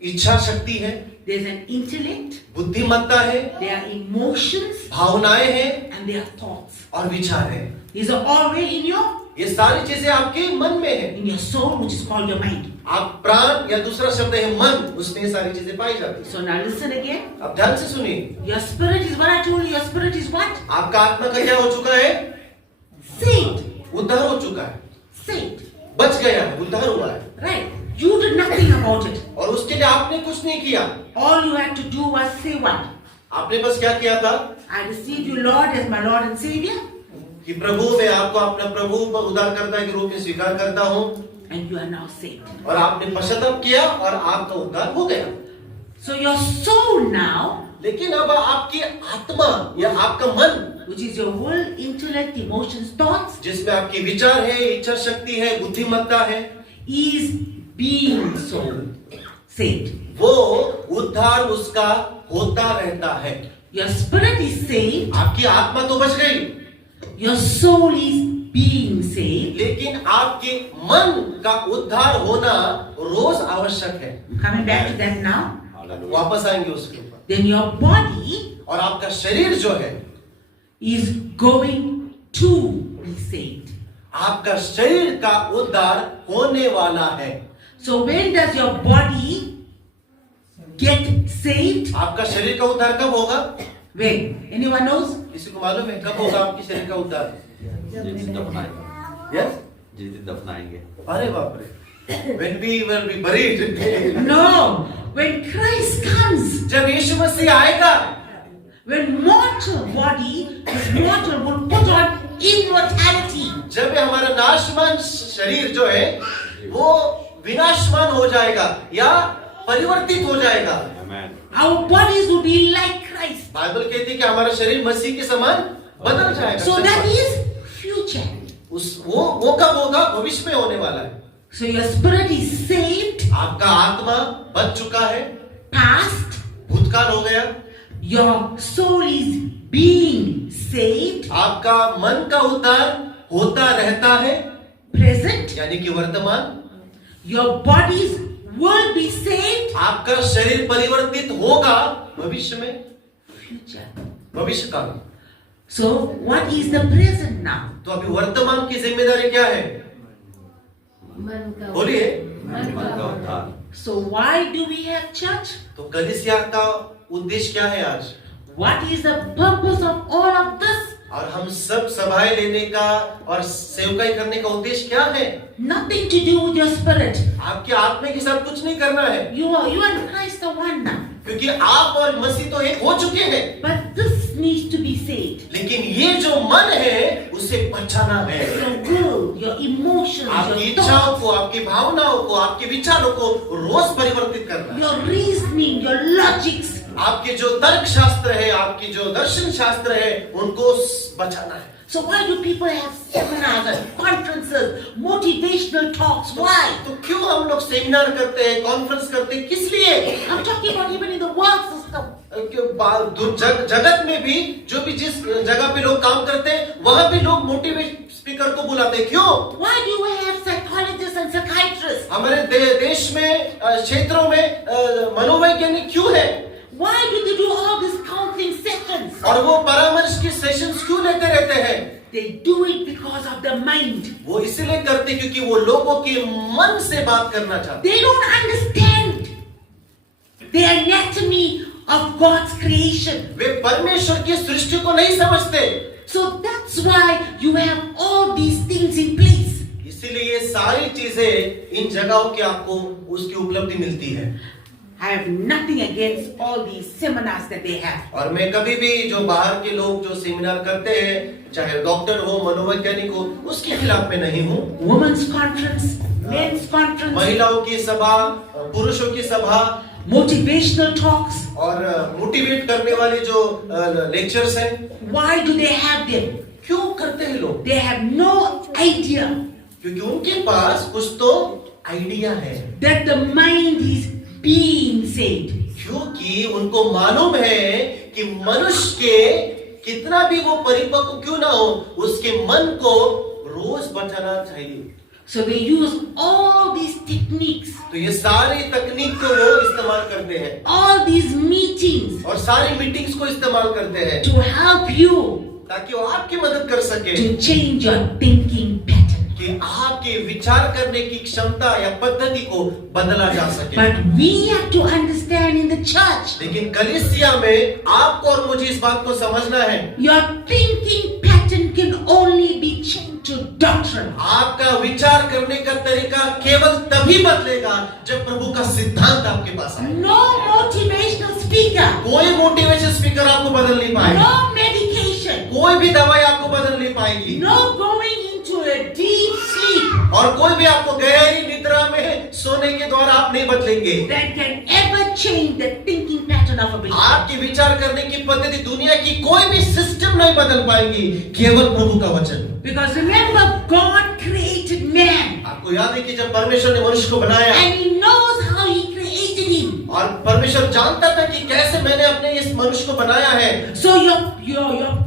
इच्छा शक्ति है, there's an intellect, बुद्धिमत्ता है, there are emotions, भावनाएं हैं and there are thoughts. और विचार है। These are already in ये सारी चीजें आपके मन में है। your soul, which is called your mind. आप प्राण या दूसरा शब्द है मन, उसमें ये सारी चीजें पाई जाती है। So now listen again. अब ध्यान से सुनिए, Your spirit is what I told you. Your spirit is what? आपका आत्मा का क्या हो चुका है? Saved. उद्धार हो चुका है, Saved. बच गया है, उद्धार हुआ है। Right. You did nothing about it. और उसके लिए आपने कुछ नहीं किया, All you had to do was say what? आपने बस क्या किया था I receive you, Lord, as my Lord and Savior. कि प्रभु, मैं आपको अपना प्रभु उद्धारकर्ता के रूप में स्वीकार करता हूँ। and you are now saved. और आपने पश्चाताप किया और आपका उद्धार हो गया। So your soul now, लेकिन अब आपकी आत्मा या आपका मन, which is your whole intellect, emotions, thoughts, जिसमें आपकी विचार है, इच्छा शक्ति है, बुद्धिमत्ता है, is being so saved. वो उद्धार उसका होता रहता है। Your spirit is saved, आपकी आत्मा तो बच गई, your soul is being saved. लेकिन आपके मन का उद्धार होना रोज आवश्यक है। Coming back to that now. वापस आएंगे उसके ऊपर। Then your body और आपका शरीर जो है, is going to be saved. आपका शरीर का उद्धार होने वाला है। So when does your body get saved? आपका शरीर का उद्धार कब होगा? When? Anyone knows? किसी को मालूम है कब होगा आपके शरीर का उद्धार? जिस दिन दफनाएंगे। यस? जिस दिन दफनाएंगे। अरे बाप रे। When we will be buried. No. When Christ comes, जब यीशु मसीह आएगा, when mortal body, this mortal will put on immortality. जब ये हमारा नाशमान शरीर जो है वो विनाशमान हो जाएगा या परिवर्तित हो जाएगा। Amen. Our bodies will be like Christ. Bible कहती है कि हमारा शरीर मसीह के समान बदल जाएगा। So that is future. वो कब होगा? भविष्य में होने वाला है। So your spirit is saved, आपका आत्मा बच चुका है, past. भूतकाल हो गया। Your soul is being saved, आपका मन का उद्धार होता रहता है, present. यानी कि वर्तमान। Your bodies will be saved, आपका शरीर परिवर्तित होगा भविष्य में, future. भविष्य काल। So what is the present now? तो अभी वर्तमान की जिम्मेदारी क्या है? बोलिए। मन का उद्धार। So why do we have church? तो कलीसिया का उद्देश्य क्या है आज? What is the purpose of all of this? और हम सब सभाएं लेने का और सेवकाई करने का उद्देश्य क्या है? Nothing to do with your spirit. आपके आत्मा के साथ कुछ नहीं करना है, You are Christ the one now. क्योंकि आप और मसीह तो एक हो चुके हैं। But this needs to be saved. लेकिन ये जो मन है उसे बचाना है। Your will, your emotions, आपकी your इच्छाओं thoughts, को, आपकी भावनाओं को, आपके विचारों को रोज परिवर्तित करना है। your reasoning, your logics. आपके जो तर्क शास्त्र है, आपकी जो दर्शन शास्त्र है, उनको बचाना है। So why do people have seminars and conferences, motivational talks? Why? तो क्यों हम लोग सेमिनार करते हैं, कॉन्फ्रेंस करते हैं, किस लिए? I'm talking about even in the world system. जगत में भी जो भी जिस जगह पे लोग काम करते हैं वहां भी लोग मोटिवेट स्पीकर को बुलाते हैं। क्यों? Why do you have psychologists and psychiatrists? हमारे देश में क्षेत्रों में मनोवैज्ञानिक क्यों है? Why do they do all these counseling sessions? और वो परामर्श की सेशंस क्यों लेते रहते हैं? They do it because of the mind. वो इसलिए करते क्योंकि वो लोगों के मन से बात करना चाहते। They don't understand the anatomy of God's creation. वे परमेश्वर की सृष्टि को नहीं समझते। So that's why you have all these things in place. इसीलिए ये सारी चीजें इन जगहों की आपको उसकी उपलब्धि मिलती है। I have nothing against all these seminars that they have. और मैं कभी भी जो बाहर के लोग जो सेमिनार करते हैं, चाहे डॉक्टर हो, मनोवैज्ञानिक हो, उसके खिलाफ में नहीं हूँ। Women's conference, men's conference, महिलाओं की सभा, पुरुषों की सभा motivational talks. और मोटिवेट करने वाले जो लेक्चर्स हैं, Why do they have them? क्यों करते हैं लोग? They have no idea क्योंकि उनके पास कुछ तो आइडिया है, that the mind is being saved. क्योंकि उनको मालूम है कि मनुष्य के कितना भी वो परिपक्व क्यों ना हो, उसके मन को रोज बचाना चाहिए। So they use all these techniques, तो ये सारी तकनीक को वो इस्तेमाल करते हैं all these meetings और सारी मीटिंग्स को इस्तेमाल करते हैं to help you ताकि वो आपकी मदद कर सके to change your thinking pattern. कि आपके विचार करने की क्षमता या पद्धति को बदला जा सके। But we have to understand in the church, लेकिन कलीसिया में आपको और मुझे इस बात को समझना है, your thinking pattern can only be changed to doctrine. आपका विचार करने का तरीका केवल तभी बदलेगा जब प्रभु का सिद्धांत आपके पास आए। No motivational speaker, कोई मोटिवेशन स्पीकर आपको बदल नहीं पाएगा, no medication, कोई भी दवाई आपको बदल नहीं पाएगी, no going into a deep sleep sleep और कोई भी आपको गहरी निद्रा में सोने के द्वारा आप नहीं बदलेंगे। that can ever change the thinking pattern of a believer. आपकी विचार करने की पद्धति दुनिया की कोई भी सिस्टम नहीं बदल पाएंगी, केवल प्रभु का वचन। Because remember, God created man आपको याद है कि जब परमेश्वर ने मनुष्य को बनाया and He knows how He created him. और परमेश्वर जानता था कि कैसे मैंने अपने इस मनुष्य को बनाया है। So your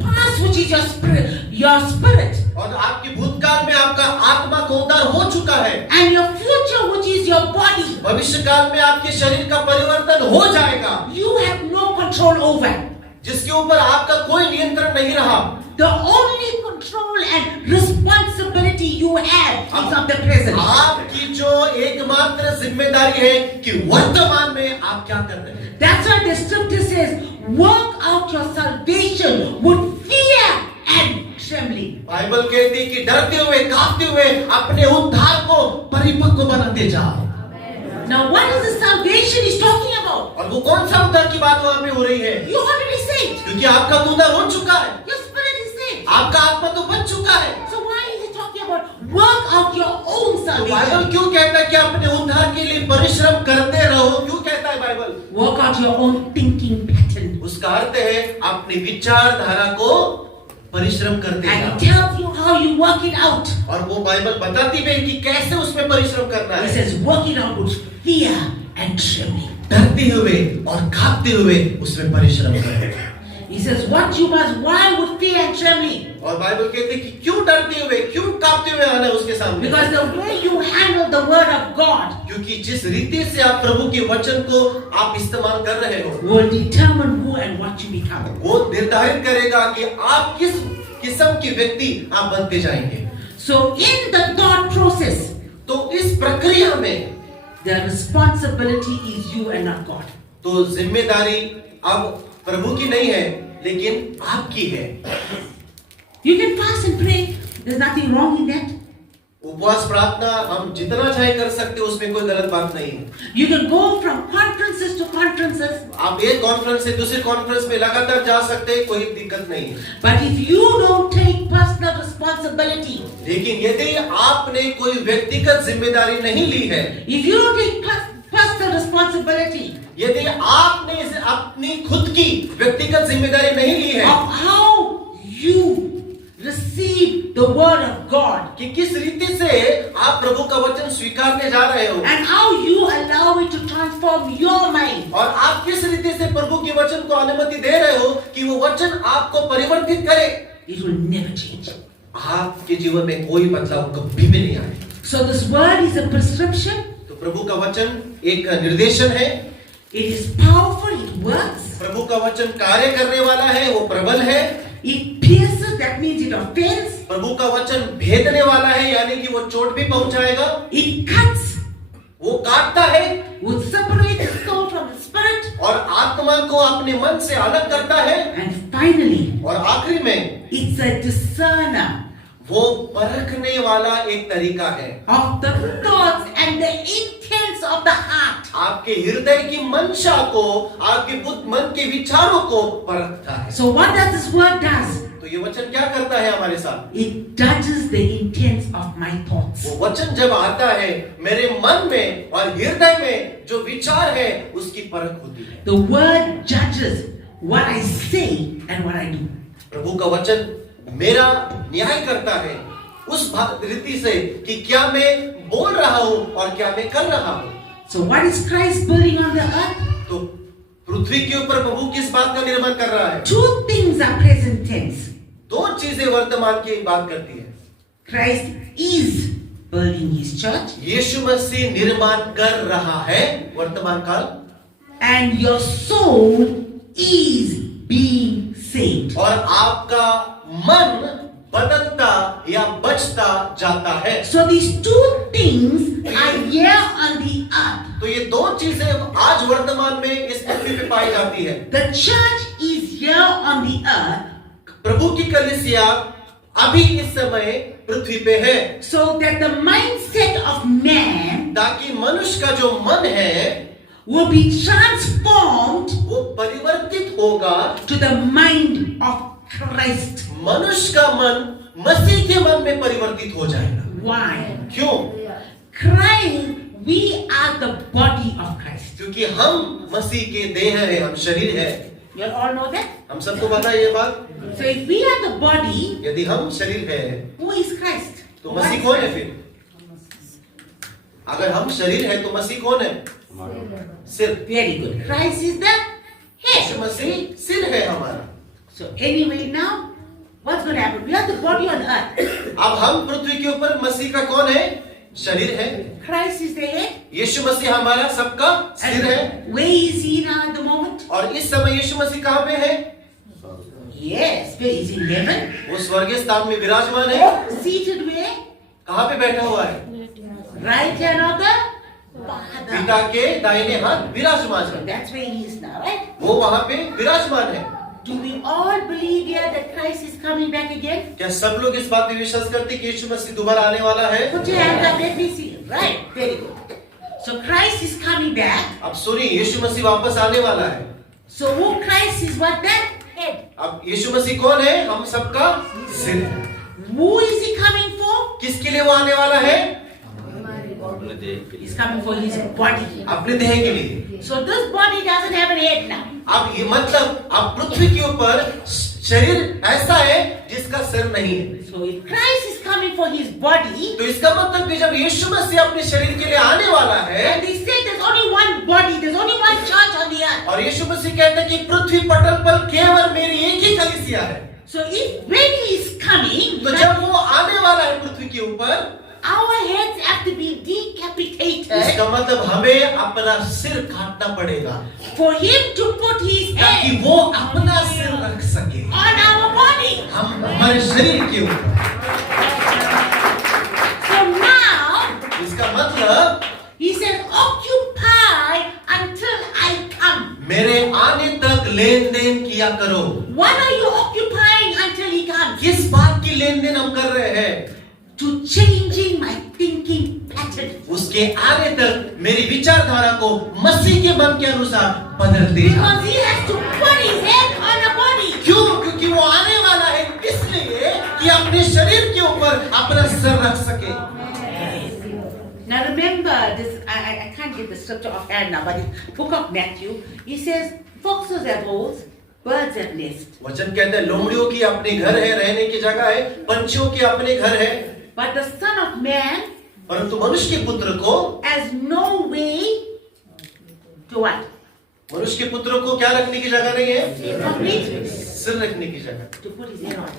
past, which is your spirit, और आपकी भूतकाल में आपका आत्मा का उद्धार हो चुका है, and your future, which is your body, भविष्य काल में आपके शरीर का परिवर्तन हो जाएगा, you have no control over. जिसके ऊपर आपका कोई नियंत्रण नहीं रहा। The only control and responsibility you have is of the present. आपकी जो एकमात्र जिम्मेदारी है कि वर्तमान में आप क्या कर रहे हैं। That's why the scripture says, work out your salvation with fear and trembling. Bible कहती है कि डरते हुए कांपते हुए अपने उद्धार को परिपक्व बनाते जाओ। Now what is the salvation he's talking about? और वो कौन सा उद्धार की बात वहां पे हो रही है? You already saved. क्योंकि आपका तो उद्धार हो चुका है, Your spirit is saved. आपका आत्मा तो बच चुका है। So why is he talking about work out your own तो बाइबल salvation? क्यों कहता है कि अपने उद्धार के लिए परिश्रम करते रहो? क्यों कहता है Bible? Work out your own thinking pattern. उसका अर्थ है अपनी विचारधारा को परिश्रम करते And जाओ। he tells you how you work it out. और वो बाइबल बताती भी है कि कैसे उसमें परिश्रम करना He है। says, work it out with fear and trembling. डरते हुए और कांपते हुए उसमें परिश्रम करें। He says, what you must, why with fear and trembling? और बाइबल कहती है कि क्यों डरते हुए, क्यों कांपते हुए आना है उसके सामने? Because the way you handle the word of God क्योंकि जिस रीति से आप प्रभु के वचन को आप इस्तेमाल कर रहे हो, will determine who and what you become. वो निर्धारित करेगा कि आप किस किस्म के व्यक्ति आप बनते जाएंगे। So in the thought process, तो इस प्रक्रिया में the responsibility is you and not God. तो जिम्मेदारी अब प्रभु की नहीं है, लेकिन आपकी है। You can fast and pray. There's nothing wrong in that. उपवास प्रार्थना हम जितना चाहे कर सकते हैं, उसमें कोई गलत बात नहीं है। You can go from conferences to conferences. आप एक कॉन्फ्रेंस से दूसरे कॉन्फ्रेंस में लगातार जा सकते हैं, कोई दिक्कत नहीं है। But if you don't take personal responsibility, लेकिन यदि आपने कोई व्यक्तिगत जिम्मेदारी नहीं ली है, if you don't take personal responsibility यदि आपने इसे अपनी खुद की व्यक्तिगत जिम्मेदारी नहीं ली है of how you receive the word of God कि किस रीति से आप प्रभु का वचन स्वीकारने जा रहे हो and how you allow it to transform your mind, और आप किस रीति से प्रभु के वचन को अनुमति दे रहे हो कि वो वचन आपको परिवर्तित करे, it will never change. आपके जीवन में कोई बदलाव कभी भी नहीं आए। So this word is a prescription. तो प्रभु का वचन एक निर्देशन है। It is powerful. It works. प्रभु का वचन कार्य करने वाला है, वो प्रबल है। It pierces. That means it offends. प्रभु का वचन भेदने वाला है, यानी कि वो चोट भी पहुंचाएगा। It cuts. वो काटता है Will separate the soul from the spirit. और आत्मा को अपने मन से अलग करता है। And finally, और आखिरी में it's a discerner वो परखने वाला एक तरीका है of the thoughts and the intents of the heart. आपके हृदय की मंशा को, आपके बुद्ध मन के विचारों को परखता है। So what does this word does? तो ये वचन क्या करता है हमारे साथ? It judges the intents of my thoughts. वो वचन जब आता है मेरे मन में और हृदय में जो विचार है उसकी परख होती है। The word judges what I say and what I do. प्रभु का वचन मेरा न्याय करता है उस रीति से कि क्या मैं बोल रहा हूं और क्या मैं कर रहा हूं। So what is Christ building on the earth? तो पृथ्वी के ऊपर प्रभु किस बात का निर्माण कर रहा है? Two things are present tense. दो चीजें वर्तमान की बात करती है। Christ is building his church यीशु मसीह निर्माण कर रहा है वर्तमान काल, and your soul is being saved. और आपका मन बदलता या बचता जाता है। So these two things are here on the earth. तो ये दो चीजें आज वर्तमान में इस पृथ्वी पे पाई जाती है। The church is here on the earth प्रभु की कलीसिया अभी इस समय पृथ्वी पे है, so that the mindset of man ताकि मनुष्य का जो मन है will be transformed वो परिवर्तित होगा, to the mind of Christ. मनुष्य का मन मसीह के मन में परिवर्तित हो जाएगा। Why? क्यों? Christ, we are the body of Christ. क्योंकि हम मसीह के देह है, हम शरीर है। You all know that? हम सबको पता है ये बात। So if we are the body, यदि हम शरीर है who is Christ? तो मसीह कौन है फिर? अगर हम शरीर है तो मसीह कौन है? सिर। Very good. Christ is the Yeshu head. मसीह सिर है हमारा। So anyway, now what's going to happen? We are the body on earth. अब हम पृथ्वी के ऊपर मसीह का कौन है? शरीर है। Christ is the head. यीशु मसीह हमारा सबका सिर है। And where is he now at the moment? और इस समय यीशु मसीह कहाँ पे है? Yes, where is he in heaven? वो स्वर्गीय स्थान में विराजमान है। Seated where? कहाँ पे बैठा हुआ है? Right hand of the Father. पिता के दाहिने हाथ विराजमान है। That's where he is now, right? वो वहाँ पे विराजमान है। Do we all believe here that Christ is coming back again? क्या सब लोग इस बात पे विश्वास करते हैं कि यीशु मसीह दोबारा आने वाला है? Put your hand up, let me see. Right, very good. So Christ is coming back. अब सुनिए, यीशु मसीह वापस आने वाला है। So who Christ is what then? Head. अब यीशु मसीह कौन है? हम सबका सिर है। Who is he coming for? किसके लिए वो आने वाला है? अपने देह के लिए। He's coming for his body. अपने देह के लिए। So this body doesn't have an head now. अब ये मतलब अब पृथ्वी के ऊपर शरीर ऐसा है जिसका सिर नहीं है। So if Christ is coming for his body, तो इसका मतलब कि जब यीशु मसीह अपने शरीर के लिए आने वाला है and they say there's only one body, there's only one church on the earth. और यीशु मसीह कहते हैं कि पृथ्वी पटल पर केवल मेरी एक ही कलीसिया है। So if when he is coming, तो जब वो आने वाला है पृथ्वी के ऊपर, our heads have to be decapitated इसका मतलब हमें अपना सिर काटना पड़ेगा for him to put his ताकि head वो अपना सिर रख सके on our body. हम हमारे शरीर के ऊपर। So now इसका मतलब he says, occupy until I come. मेरे आने तक लेन देन किया करो। What are you occupying until he comes? किस बात की लेन देन हम कर रहे हैं? To changing my thinking pattern. उसके आने तक मेरी विचारधारा को मसीह के मन के अनुसार बदल देना। Because he has to put his head on a body. क्यों? क्योंकि वो आने वाला है इसलिए कि अपने शरीर के ऊपर अपना सिर रख सके। Now remember this, I can't get the scripture offhand now, but it's book of Matthew, he says, foxes have holes, birds have nests. वचन कहते हैं लोमड़ियों की अपने घर है, रहने की जगह है, पंछियों के अपने घर है, But the Son of Man परंतु मनुष्य के पुत्र को has no way to what? मनुष्य के पुत्र को क्या रखने की जगह नहीं है? Complete. सिर रखने की जगह। To put his head on.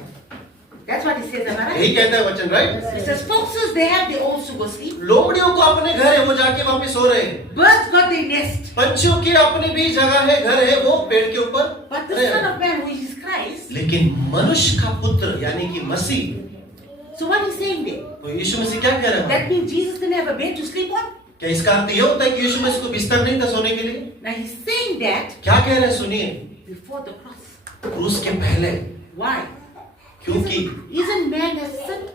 That's what he says, am I right? यही कहता है वचन, right? It says foxes, they have their holes to go sleep. लोमड़ियों को अपने घर है, वो जाके वहां पे सो रहे हैं। Birds got their nest. पंछियों के अपने भी जगह है, घर है, वो पेड़ के ऊपर But the रहे Son हैं। of Man, which is Christ, लेकिन मनुष्य का पुत्र यानी कि मसीह, so what is saying there? तो यीशु मसीह क्या कह रहे हैं? That means Jesus didn't have a bed to sleep on? क्या इसका अर्थ ये होता है कि यीशु मसीह को बिस्तर नहीं था सोने के लिए? Now he's saying that क्या कह रहे हैं सुनिए, before the cross. क्रूस के पहले। Why? क्योंकि Isn't man has sinned?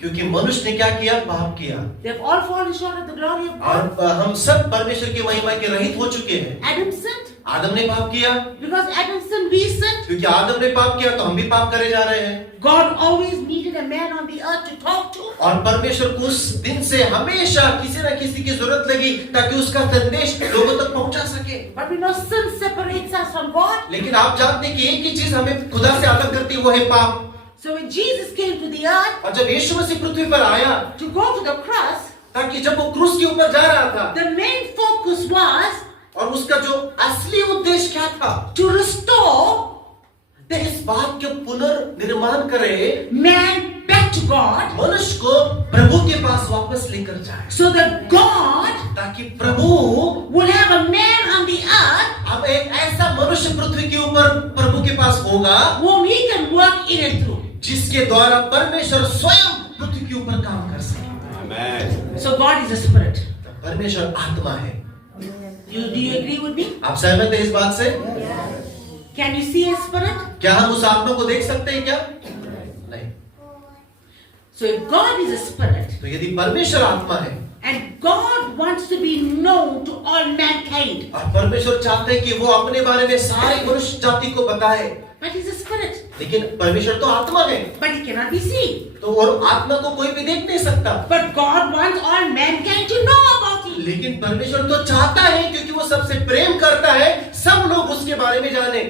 क्योंकि मनुष्य ने क्या किया? पाप किया They've all fallen short of the glory of God. और हम सब परमेश्वर की महिमा के रहित हो चुके हैं। Adam sinned. आदम ने पाप किया, Because Adam sinned, we sinned. क्योंकि आदम ने पाप किया तो हम भी पाप करे जा रहे हैं। God always needed a man on the earth to talk to. और परमेश्वर को उस दिन से हमेशा किसी न किसी की जरूरत लगी ताकि उसका संदेश लोगों तक पहुंचा सके। But we know sin separates us from God. लेकिन आप जानते हैं कि एक ही चीज हमें खुदा से अलग करती है, वो है पाप। So when Jesus came to the earth और जब यीशु मसीह पृथ्वी पर आया to go to the cross, ताकि जब वो क्रूस के ऊपर जा रहा था the main focus was और उसका जो असली उद्देश्य क्या था? to restore इस बात के पुनर्निर्माण करे, man back to God, मनुष्य को प्रभु के पास वापस लेकर जाए, so that God ताकि प्रभु will have a man on the earth अब एक ऐसा मनुष्य पृथ्वी के ऊपर प्रभु के पास होगा whom he can work in and through. जिसके द्वारा परमेश्वर स्वयं पृथ्वी के ऊपर काम कर सके। Amen. So God is a spirit. परमेश्वर आत्मा है। Do you agree with me? आप सहमत हैं इस बात से? Can you see a spirit? क्या हम उस आत्मा को देख सकते हैं क्या? नहीं। So if God is a spirit तो यदि परमेश्वर आत्मा है And God wants to be known to all mankind. और परमेश्वर चाहते हैं कि वो अपने बारे में सारी मनुष्य जाति को बताए। But He's a spirit. लेकिन परमेश्वर तो आत्मा है, But He cannot be seen. तो और आत्मा को कोई भी देख नहीं सकता। But God wants all mankind to know about Him. लेकिन परमेश्वर तो चाहता है, क्योंकि वो सबसे प्रेम करता है, सब लोग उसके बारे में जाने।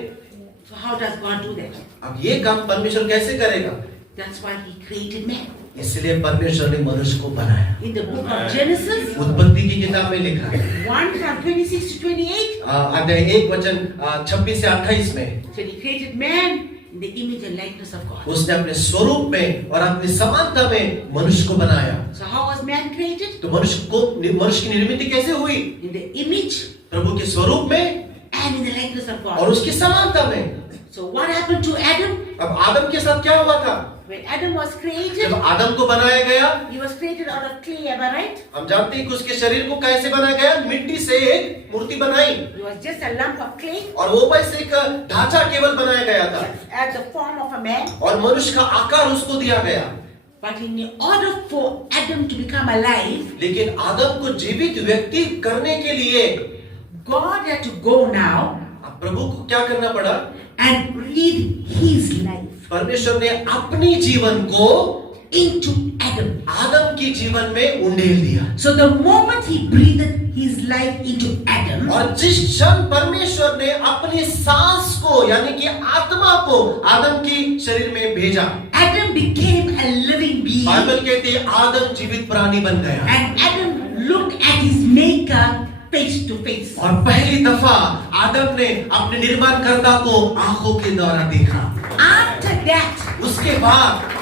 So how does God do that? अब ये काम परमेश्वर कैसे करेगा? That's why He created man. इसलिए परमेश्वर ने मनुष्य को बनाया। In the book of Genesis, उत्पत्ति की किताब में लिखा है 1 from 26 to 28, अध्याय 1 वचन 26 से 28 में, so He created man in the image and likeness of God. उसने अपने स्वरूप में और अपनी समानता में मनुष्य को बनाया। So how was man created? तो मनुष्य की निर्मिति कैसे हुई? In the image प्रभु के स्वरूप में and in the likeness of और God. उसकी समानता में। So what happened to Adam? अब आदम के साथ क्या हुआ था? When Adam was created, जब आदम को बनाया गया, he was created out of clay, am I right? हम जानते हैं कि उसके शरीर को कैसे बनाया गया? मिट्टी से एक मूर्ति बनाई He was just a lump of clay और वो बस एक ढांचा केवल बनाया गया था at the form of a man. और मनुष्य का आकार उसको दिया गया। But in order for Adam to become alive, लेकिन आदम को जीवित व्यक्ति करने के लिए God had to go now अब प्रभु को क्या करना पड़ा? and breathe His life परमेश्वर ने अपनी जीवन को into Adam. आदम की जीवन में उंडेल दिया। So the moment He breathed His life into Adam, और जिस क्षण परमेश्वर ने अपनी सांस को यानी कि आत्मा को आदम की शरीर में भेजा, Adam became a living being, Bible कहती है आदम जीवित प्राणी बन गया। and Adam looked at his Maker face to face. और पहली दफा आदम ने अपने निर्माणकर्ता को आंखों के द्वारा देखा। After that, उसके बाद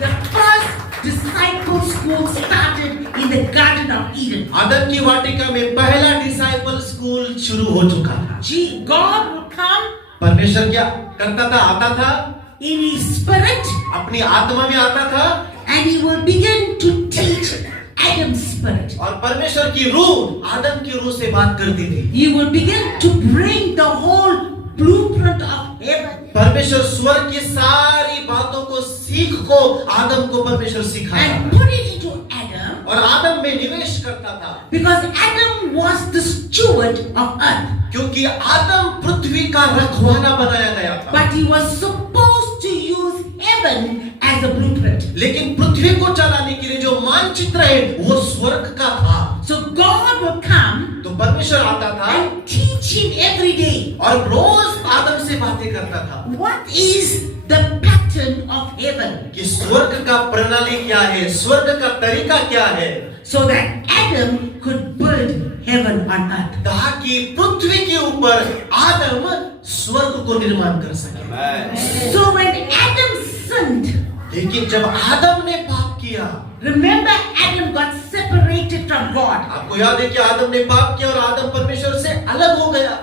the first disciple school started in the Garden of Eden. आदम की वाटिका में पहला डिसाइपल स्कूल शुरू हो चुका था। God would come परमेश्वर क्या करता था? आता था in His spirit, अपनी आत्मा में आता था and He will begin to teach Adam's spirit. और परमेश्वर की रूह आदम की रूह से बात करती थी। He will begin to bring the whole blueprint of heaven परमेश्वर स्वर्ग की सारी बातों को सीख को आदम को परमेश्वर सिखाता and था put it into Adam, और आदम में निवेश करता था, because Adam was the steward of earth, क्योंकि आदम पृथ्वी का रखवाला बनाया गया था। but he was supposed to use heaven as a blueprint. लेकिन पृथ्वी को चलाने के लिए जो मानचित्र है वो स्वर्ग का था। So God will come तो परमेश्वर आता था and teach him every day और रोज आदम से बातें करता था what is the pattern of heaven, कि स्वर्ग का प्रणाली क्या है, स्वर्ग का तरीका क्या है, so that Adam could build heaven on earth. ताकि पृथ्वी के ऊपर आदम स्वर्ग को निर्माण कर सके। So when Adam sinned, लेकिन जब आदम ने पाप किया, remember Adam got separated from God, आपको याद है कि आदम ने पाप किया और आदम परमेश्वर से अलग हो गया।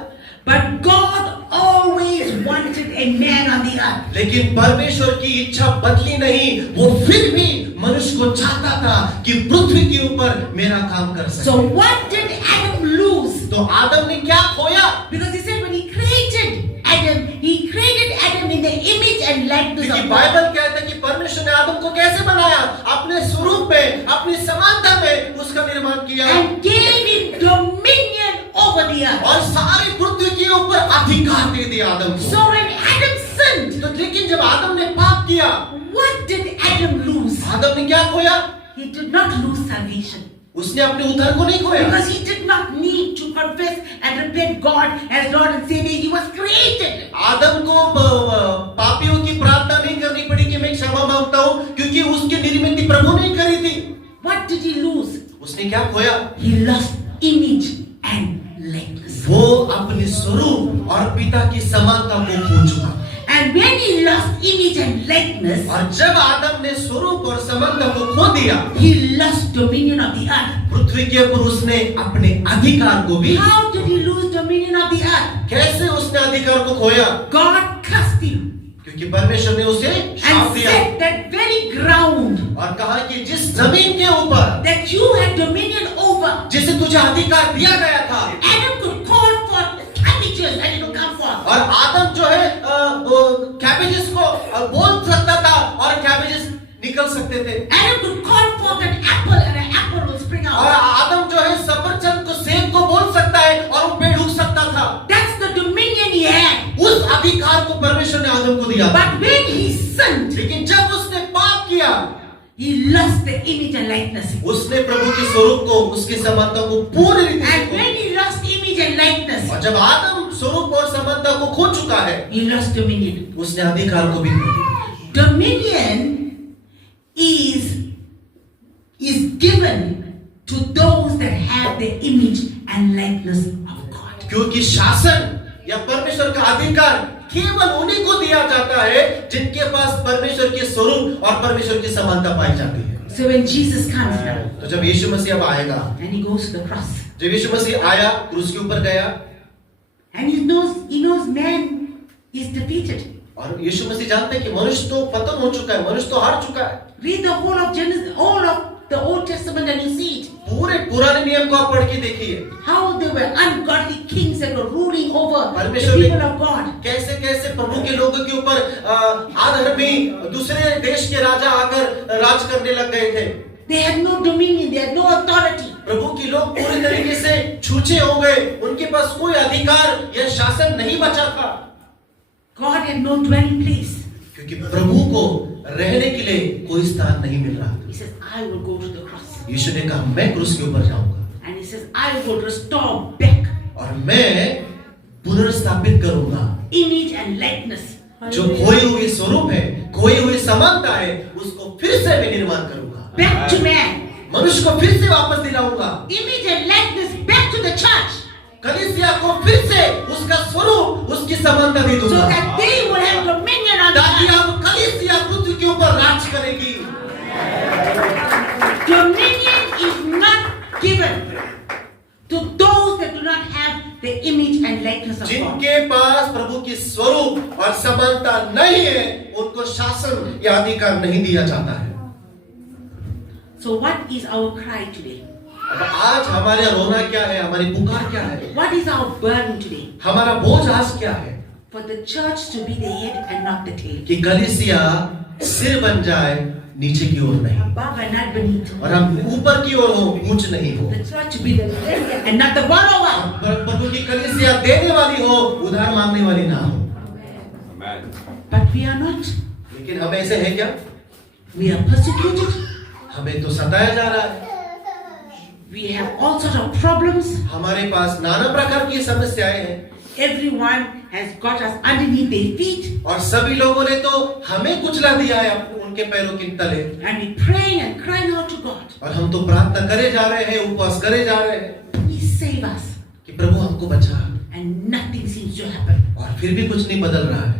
but God always wanted a man on the earth. लेकिन परमेश्वर की इच्छा बदली नहीं, वो फिर भी मनुष्य को चाहता था कि पृथ्वी के ऊपर मेरा काम कर सके। So what did Adam lose? तो आदम ने क्या खोया? Because he said when he created Adam in the image and likeness क्योंकि of God. बाइबल कहता है कि परमेश्वर ने आदम को कैसे बनाया? अपने स्वरूप में, अपनी समानता में उसका निर्माण किया And gave him dominion over the earth. और सारी पृथ्वी के ऊपर अधिकार दे दिया आदम को। So when Adam sinned, तो लेकिन जब आदम ने पाप किया, what did Adam lose? आदम ने क्या खोया? He did not lose salvation. उसने अपने उद्धार को नहीं खोया, Because he did not need to confess and repent God as Lord and Savior. He was created. आदम को पापियों की प्रार्थना नहीं करनी पड़ी कि मैं क्षमा मांगता हूँ, क्योंकि उसकी निर्मिति प्रभु ने करी थी। What did he lose? उसने क्या खोया? He lost image and likeness. वो अपने स्वरूप और पिता की समानता को खो चुका। And when he lost image and likeness, और जब आदम ने स्वरूप और समानता को खो दिया, he lost dominion of the earth. पृथ्वी के ऊपर उसने अपने अधिकार को भी, How did he lose dominion of the earth? कैसे उसने अधिकार को खोया? God cursed him क्योंकि परमेश्वर ने उसे श्राप and दिया said that very ground और कहा कि जिस जमीन के ऊपर that you had dominion over, जिसे तुझे अधिकार दिया गया था, Adam could call for cabbages and it would come forth. और आदम जो है कैबेजेस को बोल सकता था और कैबेजेस निकल सकते थे। Adam could call forth an apple and an apple will spring spring और out. आदम जो है सफरचंद को सेब को बोल सकता है और वो पेड़ उग सकता था। That's the dominion he had. उस अधिकार को परमेश्वर ने आदम को दिया। But when he sinned, लेकिन जब उसने पाप किया, he lost the image and likeness. उसने प्रभु के स्वरूप को, उसकी समानता को पूरी रीति से And खो when he lost image and likeness, और जब आदम स्वरूप और समानता को खो चुका है, he lost dominion. उसने अधिकार को भी खो दिया। Dominion is given to those that have the image and likeness of God. क्योंकि शासन या परमेश्वर का अधिकार केवल उन्हीं को दिया जाता है जिनके पास परमेश्वर के स्वरूप और परमेश्वर की समानता पाई जाती है। So when Jesus comes now तो जब यीशु मसीह अब आएगा, and he goes to the cross, जब यीशु मसीह आया, क्रूस के ऊपर गया, and he knows man is defeated. और यीशु मसीह जानते हैं कि मनुष्य तो पतन हो चुका है, मनुष्य तो हार चुका है। Read the whole of Genesis, all of the Old Testament, and you see it. पूरे पुराने नियम को आप पढ़ के देखिए, How there were ungodly kings that were ruling over the परमेश्वर people of God. कैसे कैसे प्रभु के लोगों के ऊपर अधर्मी दूसरे देश के राजा आकर राज करने लग गए थे। They had no dominion, they had no authority. प्रभु के लोग पूरी तरीके से छूछे हो गए, उनके पास कोई अधिकार या शासन नहीं बचा था, God had no dwelling place. क्योंकि प्रभु को रहने के लिए कोई स्थान नहीं मिल रहा। He says, I will go to the cross. यीशु ने कहा मैं क्रूस के ऊपर जाऊंगा And he says, I will restore back और मैं पुनर्स्थापित करूंगा image and likeness. जो खोई हुई स्वरूप है, खोई हुई समानता है, उसको फिर से मैं निर्माण करूंगा, Back to man. मनुष्य को फिर से वापस दिलाऊंगा, Image and likeness back to the church. कलीसिया को फिर से उसका स्वरूप, उसकी समानता दे So दूंगा, that they will have dominion on the ताकि earth. अब कलीसिया पृथ्वी के ऊपर राज करेगी। Dominion is not given to those that do not have the image and likeness of God. जिनके पास प्रभु की स्वरूप और समानता नहीं है, उनको शासन या अधिकार नहीं दिया जाता है। So what is our cry today? अब आज हमारे रोना क्या है, हमारी पुकार क्या है, What is our burden today? हमारा बोझ आज क्या है? For the church to be the head and not the tail. कि कलीसिया सिर बन जाए, नीचे की ओर नहीं, Above and not beneath. और हम ऊपर की ओर हो, ऊंच नहीं हो। The church to be the lender and not the borrower. प्रभु की कलीसिया देने वाली हो, उधार मांगने वाली ना हो। Amen. But we are not. लेकिन हम ऐसे हैं क्या? We are persecuted. हमें तो सताया जा रहा है, We have all sorts of problems. हमारे पास नाना प्रकार की समस्याएं हैं, Everyone has got us underneath their feet. और सभी लोगों ने तो हमें कुचला दिया है उनके पैरों के तले, And we praying and crying out to God. और हम तो प्रार्थना करे जा रहे हैं, उपवास करे जा रहे हैं Please save us. कि प्रभु हमको बचा, And nothing seems to happen. और फिर भी कुछ नहीं बदल रहा है।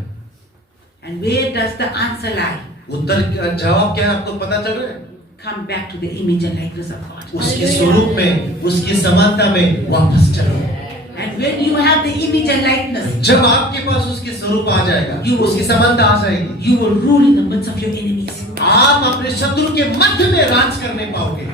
And where does the answer lie? उत्तर जवाब क्या है, आपको पता चल रहा है? Come back to the image and likeness of God. उसके स्वरूप में, उसकी समानता में वापस चलो। And when you have the image and likeness, जब आपके पास उसकी स्वरूप आ जाएगा, उसकी समानता आ जाएगी, you will rule in the midst of your enemies. आप अपने शत्रु के मध्य में राज करने पाओगे,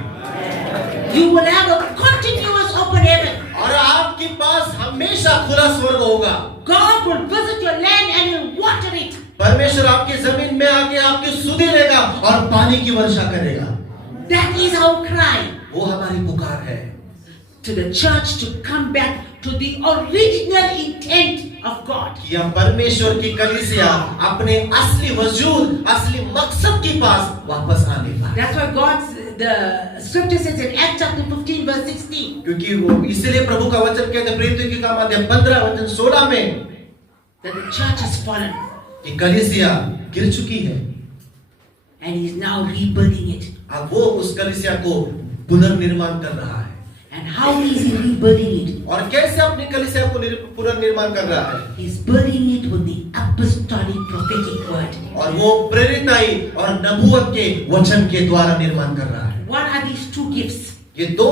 You will have a continuous open heaven. और आपके पास हमेशा खुला स्वर्ग होगा। God will visit your land and will water it. परमेश्वर आपकी जमीन में आके आपकी सुधि लेगा और पानी की वर्षा करेगा। That is our cry वो हमारी पुकार है to the church to come back to the original intent of God. कि हम परमेश्वर की कलीसिया अपने असली वजूद, असली मकसद के पास वापस आने पाए। That's why the scripture says in Acts chapter 15 verse 16 क्योंकि वो इसलिए प्रभु का वचन कहते हैं प्रेरितों के काम अध्याय 15 वचन 16 में that the church has fallen कि कलीसिया गिर चुकी है, and he is now rebuilding it. अब वो उस कलीसिया को पुनर्निर्माण कर रहा है। And how is he rebuilding it? और कैसे अपनी कलीसिया को पुनर्निर्माण कर रहा है? He's building it with the apostolic prophetic word. और वो प्रेरिताई और नबूवत के वचन के द्वारा निर्माण कर रहा है। What are these two gifts? ये दो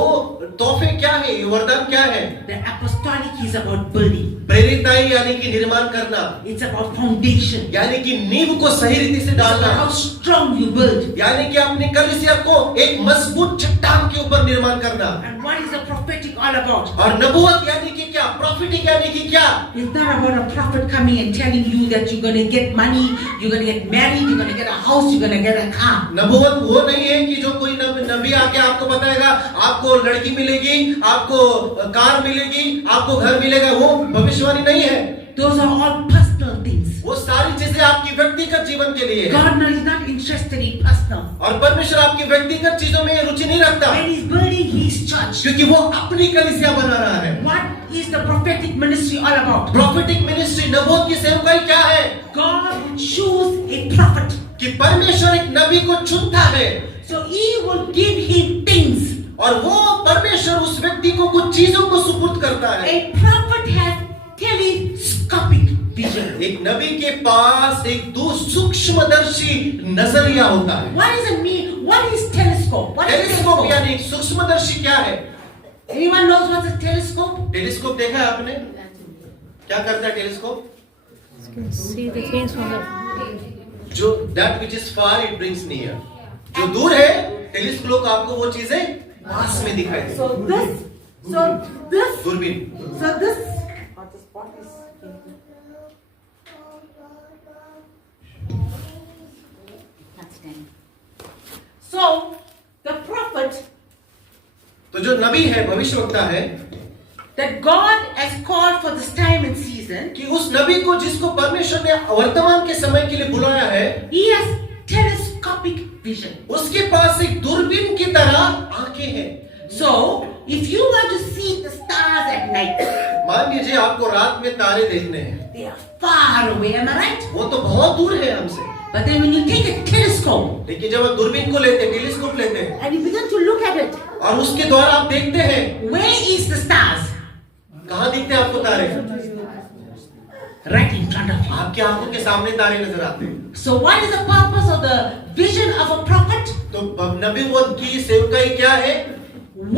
तोहफे क्या है, ये वरदान क्या है? The apostolic is about building. प्रेरिताई यानी कि निर्माण करना, It's about foundation. यानी कि नींव को सही रीति से It's डालना, about how strong you build. यानी कि अपनी कलीसिया को एक मजबूत चट्टान के ऊपर निर्माण करना। And what is the prophetic all about? और नबूवत यानी कि क्या, प्रॉफिटिक यानी कि क्या? It's not about a prophet coming and telling you that you're going to get money, you're going to get married, you're going to get a house, you're going to get a car. नबूवत वो नहीं है कि जो कोई नबी आके आपको बताएगा आपको लड़की मिलेगी, आपको कार मिलेगी, आपको घर मिलेगा, वो भविष्यवाणी नहीं है। Those are all personal things. वो सारी चीजें आपकी व्यक्तिगत जीवन के लिए है। God is not interested in personal. और परमेश्वर आपकी व्यक्तिगत चीजों में रुचि नहीं रखता, When he's building his church, क्योंकि वो अपनी कलीसिया बना रहा है। what is the prophetic ministry all about? Prophetic ministry, नबूवत की सेवकाई क्या है? God choose a prophet. कि परमेश्वर एक नबी को चुनता है So he will give him things. और वो परमेश्वर उस व्यक्ति को कुछ चीजों को सुपुर्द करता है। A prophet has telescopic vision. एक नबी के पास एक सूक्ष्मदर्शी नजरिया होता है। What does it mean? What is telescope? What is telescope telescope? यानी सूक्ष्मदर्शी क्या है? Anyone knows what's a telescope? Telescope देखा है आपने? क्या करता है telescope? See the things from the जो that which is far it brings near, जो दूर है टेलीस्कोप आपको वो चीजें पास में दिखाई देती है। दूरबीन। So the prophet तो जो नबी है, भविष्यवक्ता है, that God has called for this time and season, कि उस नबी को जिसको परमेश्वर ने वर्तमान के समय के लिए बुलाया है, he has telescopic vision. उसके पास एक दूरबीन की तरह आंखें हैं। So if you want to see the stars at night, मान लीजिए आपको रात में तारे देखने हैं, they are far away, am I right? वो तो बहुत दूर है हमसे, But then when you take a telescope लेकिन जब आप दूरबीन को लेते हैं, टेलीस्कोप लेते हैं and you begin to look at it, और उसके द्वारा आप देखते हैं, where is the stars? कहाँ दिखते हैं आपको तारे? Right in front of you. आपकी आंखों के सामने तारे नजर आते हैं। So what is the purpose of the vision of a prophet? तो नबूवत की सेवकाई क्या है?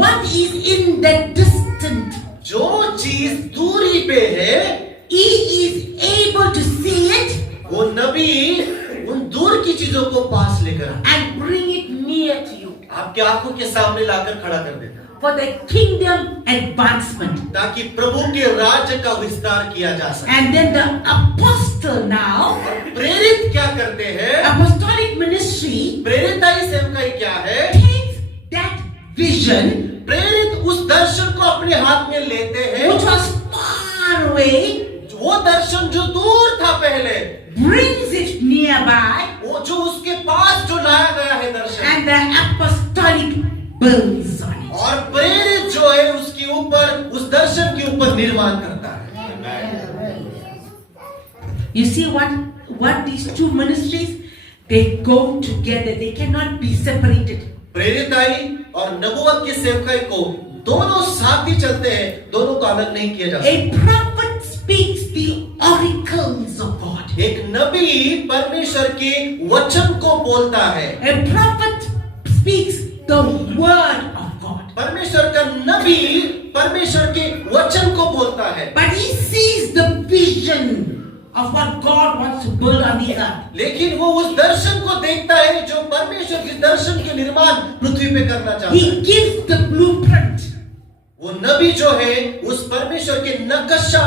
What is in the distant? जो चीज दूरी पे है, He is able to see it वो नबी उन दूर की चीजों को पास लेकर आता है, and bring it near to you आपके आंखों के सामने लाकर खड़ा कर देता है, for the kingdom advancement. ताकि प्रभु के राज्य का विस्तार किया जा सके। And then the apostle now, प्रेरित क्या करते हैं? apostolic ministry प्रेरिताई सेवकाई क्या है? takes that vision प्रेरित उस दर्शन को अपने हाथ में लेते हैं, which was far away, वो दर्शन जो दूर था पहले, brings it nearby, वो जो उसके पास जो लाया गया है दर्शन, and the apostolic builds on it. और प्रेरित जो है उसके ऊपर, उस दर्शन के ऊपर निर्माण करता है। You see what these two ministries, they go together. They cannot be separated. प्रेरिताई और नबूवत की सेवकाई को दोनों साथ ही चलते हैं, दोनों को अलग नहीं किया जा सकता। A prophet speaks the oracles of God. एक नबी परमेश्वर के वचन को बोलता है, A prophet speaks the word of God. परमेश्वर का नबी परमेश्वर के वचन को बोलता है, But he sees the vision of what God wants to build on the earth. लेकिन वो उस दर्शन को देखता है जो परमेश्वर के दर्शन के निर्माण पृथ्वी पे करना चाहता है। He gives the blueprint. वो नबी जो है उस परमेश्वर के नक्शा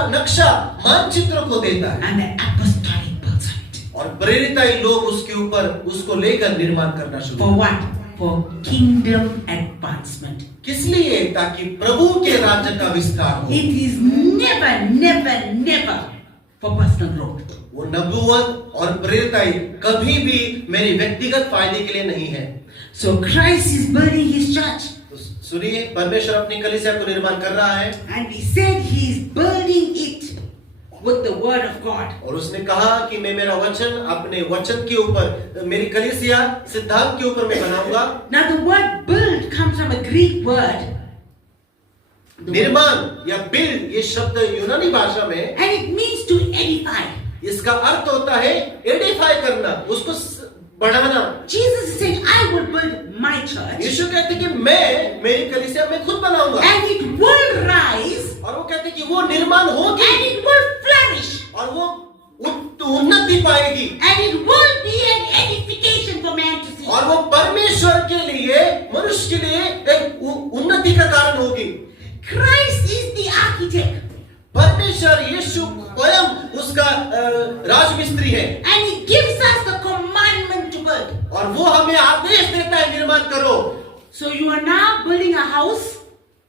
मानचित्र को देता है, And the apostolic builds on it. और प्रेरिताई लोग उसके ऊपर उसको लेकर निर्माण करना शुरू। For what? For kingdom advancement. किस लिए? ताकि प्रभु के राज्य का विस्तार हो। It is never for personal growth. वो नबूवत और प्रेरिताई कभी भी मेरे व्यक्तिगत फायदे के लिए नहीं है। So Christ is building his church. तो सुनिए, परमेश्वर अपनी कलीसिया को निर्माण कर रहा है, And he said he is building it with the word of God. और उसने कहा कि मैं मेरा वचन अपने वचन के ऊपर, मेरी कलीसिया सिद्धांत के ऊपर मैं बनाऊंगा। Now the word build comes from a Greek word. निर्माण या बिल्ड, ये शब्द यूनानी भाषा में, And it means to edify. इसका अर्थ होता है एडिफाई करना, उसको बढ़ाना। Jesus is saying, I will build my church यीशु कहते कि मैं मेरी कलीसिया मैं खुद बनाऊंगा, and it will rise और वो कहते कि वो निर्माण होगी and it will flourish और वो उन्नति पाएगी and it will be an edification for man to see. और वो परमेश्वर के लिए मनुष्य के लिए एक उन्नति का कारण होगी। Christ is the architect परमेश्वर यीशु स्वयं उसका राजमिस्त्री है and he gives us the commandment to build. और वो हमें आदेश देता है निर्माण करो। So you are now building a house.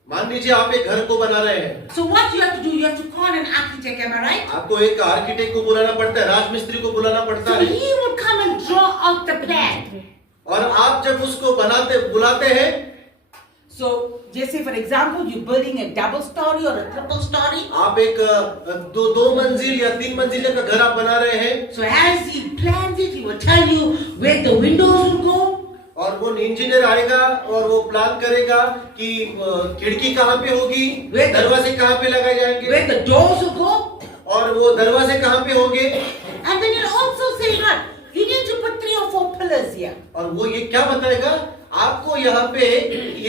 मान लीजिए आप एक घर को बना रहे हैं, So what you have to do, you have to call an architect, am I right? आपको एक आर्किटेक्ट को बुलाना पड़ता है, राजमिस्त्री को बुलाना पड़ता So है, he will come and draw out the plan. और आप जब उसको बुलाते हैं, So, जैसे for example, you're building a double story or a triple story. आप एक दो मंजिल या 3 मंजिले का घर आप बना रहे हैं, So as he plans it, he will tell you where the windows will go, और वो इंजीनियर आएगा और वो प्लान करेगा कि खिड़की कहाँ पे होगी, दरवाजे कहाँ पे लगाए जाएंगे, where the doors will go, और वो दरवाजे कहाँ पे होंगे, and then he'll also say, "Right, you need to put 3 or 4 pillars here." और वो ये क्या बताएगा, आपको यहाँ पे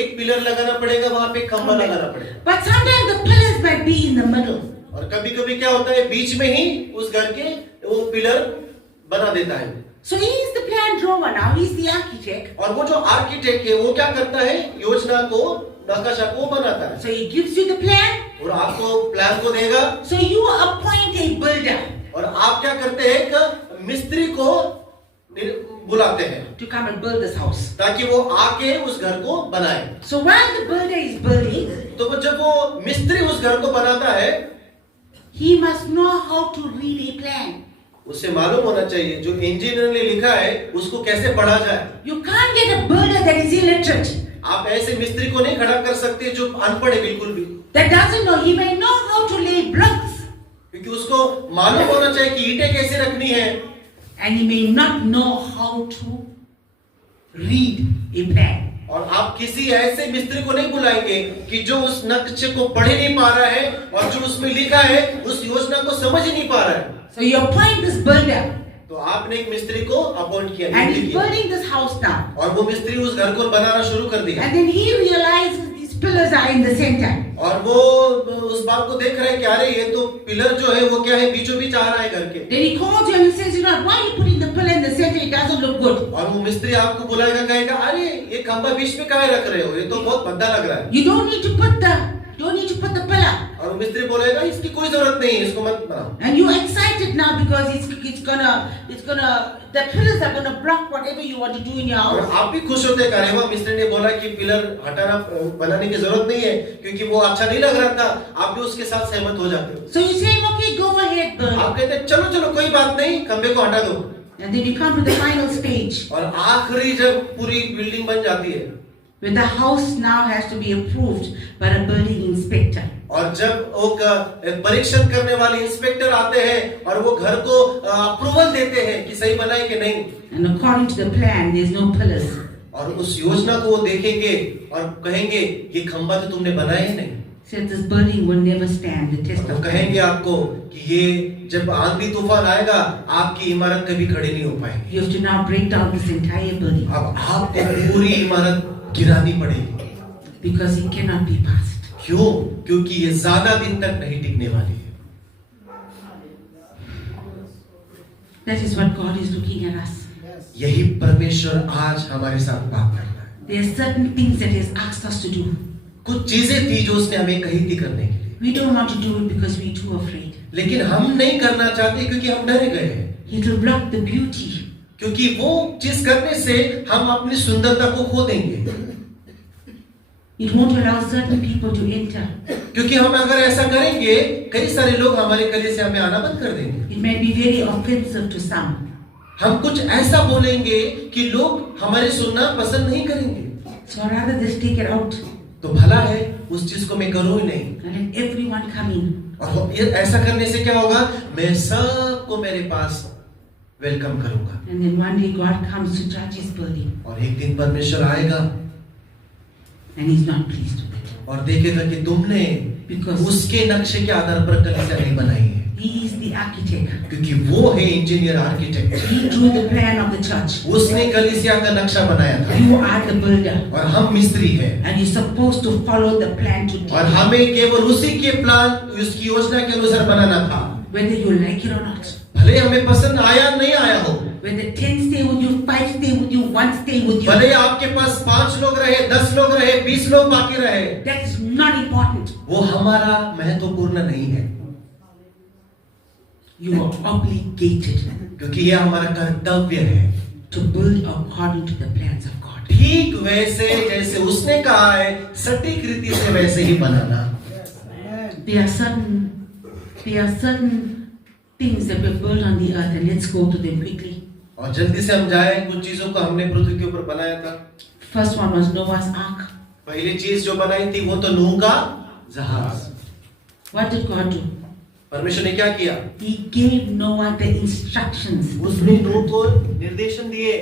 एक पिलर लगाना पड़ेगा, वहाँ पे खंभा लगाना पड़ेगा। But sometimes the pillars might be in the middle. और कभी कभी क्या होता है, बीच में ही उस घर के वो पिलर बना देता है। So he is the plan drawer now. He's the architect. और वो जो आर्किटेक्ट है वो क्या करता है, योजना को नक्शा को बनाता है, So he gives you the plan. और आपको प्लान को देगा, So you appoint a builder और आप क्या करते हैं, एक मिस्त्री को बुलाते हैं to come and build this house. ताकि वो आके उस घर को बनाए। So while the builder is building, तो जब वो मिस्त्री उस घर को बनाता है, he must know how to read a plan. उसे मालूम होना चाहिए जो इंजीनियर ने लिखा है उसको कैसे पढ़ा जाए। You can't get a builder that is illiterate, आप ऐसे मिस्त्री को नहीं खड़ा कर सकते जो अनपढ़ है बिल्कुल भी, that doesn't know. He may know how to lay blocks, क्योंकि उसको मालूम होना चाहिए कि ईंटें कैसे रखनी है, and he may not know how to read a plan. और आप किसी ऐसे मिस्त्री को नहीं बुलाएंगे कि जो उस नक्शे को पढ़ ही नहीं पा रहा है और जो उसमें लिखा है उस योजना को समझ ही नहीं पा रहा है। So you appoint this builder, तो आपने एक मिस्त्री को अपॉइंट किया, and नियुक्त he's किया, building this house now. और वो मिस्त्री उस घर को बनाना शुरू कर दिया, And then he realizes these pillars are in the center. और वो उस बात को देख रहा है कि अरे ये तो पिलर जो है वो क्या है, बीचों बीच आ रहा है घर के। Then he calls you and he says, "You know, why are you putting the pillar in the center? It doesn't look good. और वो मिस्त्री आपको बुलाएगा, कहेगा अरे ये खंभा बीच में काहे रख रहे हो, ये तो बहुत भद्दा लग रहा है। You don't need to put the pillar." और वो मिस्त्री बोलेगा इसकी कोई जरूरत नहीं है, इसको मत बनाओ। And you're excited now because the pillars are gonna block whatever you want to do in your और house. आप भी खुश होते हैं, अरे वाह मिस्त्री ने बोला कि पिलर बनाने की जरूरत नहीं है क्योंकि वो अच्छा नहीं लग रहा था, आप भी उसके साथ सहमत हो जाते हो। So you say, "Okay, go ahead, build." आप कहते हैं चलो कोई बात नहीं, खंबे को हटा दो। And then you come to the final stage और आखिरी जब पूरी बिल्डिंग बन जाती है, where the house now has to be approved by a building inspector. और जब वो परीक्षण करने वाले इंस्पेक्टर आते हैं और वो घर को अप्रूवल देते हैं कि सही बना है कि नहीं, And according to the plan, there's no pillars. और उस योजना को वो देखेंगे और कहेंगे ये खंबा तो तुमने बनाया ही नहीं, Said this building will never stand the test वो of time. कहेंगे आपको कि ये जब आंधी तूफान आएगा आपकी इमारत कभी खड़ी नहीं हो पाएगी, You have to now break down this entire building अब आपको पूरी इमारत गिरानी पड़ेगी। because it cannot be passed. क्यों? क्योंकि ये ज्यादा दिन तक नहीं टिकने वाली है। That is what God is looking at us. यही परमेश्वर आज हमारे साथ बात कर रहा है। There are certain things that He has asked us to do. कुछ चीजें थी जो उसने हमें कही थी करने के लिए, We don't want to do it because we're too afraid. लेकिन हम नहीं करना चाहते क्योंकि हम डरे गए हैं, It will block the beauty. क्योंकि वो चीज करने से हम अपनी सुंदरता को खो देंगे, It won't allow certain people to enter. क्योंकि हम अगर ऐसा करेंगे कई सारे लोग हमारे कलीसिया में आना बंद कर देंगे। It may be very offensive to some. हम कुछ ऐसा बोलेंगे कि लोग हमारे सुनना पसंद नहीं करेंगे, So rather just take it out तो भला है उस चीज को मैं करूं ही नहीं। and let everyone come in. और ये ऐसा करने से क्या होगा, मैं सबको मेरे पास वेलकम करूंगा, And then one day God comes to judge His building और एक दिन परमेश्वर आएगा and He's not pleased with it. और देखेगा कि तुमने Because उसके नक्शे के आधार पर कलीसिया नहीं बनाई है, He is the the architect. क्योंकि वो है engineer architect. He drew the plan of the church. उसने कलीसिया का नक्शा बनाया था You are the builder. और हम मिस्त्री हैं And you're supposed to follow the plan to और do, हमें केवल उसी के प्लान उसकी योजना के अनुसार बनाना था। whether you like it or not. भले हमें पसंद आया नहीं आया हो, Whether 10 stay with you, 5 stay with you, 1 stay with you. भले आपके पास 5 लोग रहे, 10 लोग रहे, 20 लोग बाकी रहे, That's not important. वो हमारा महत्वपूर्ण नहीं है, You are obligated क्योंकि ये हमारा कर्तव्य है। to build according to the plans of God. ठीक वैसे जैसे उसने कहा है, सटीक रीति से वैसे ही बनाना। There are certain things that were built on the earth, and let's go to them quickly. और जल्दी से हम जाए, कुछ चीजों को हमने पृथ्वी के ऊपर बनाया था। First one was Noah's Ark. पहली चीज जो बनाई थी वो तो नूह का जहाज। What did God do? परमेश्वर ने क्या किया? He gave Noah the instructions. उसने नूह को निर्देशन दिए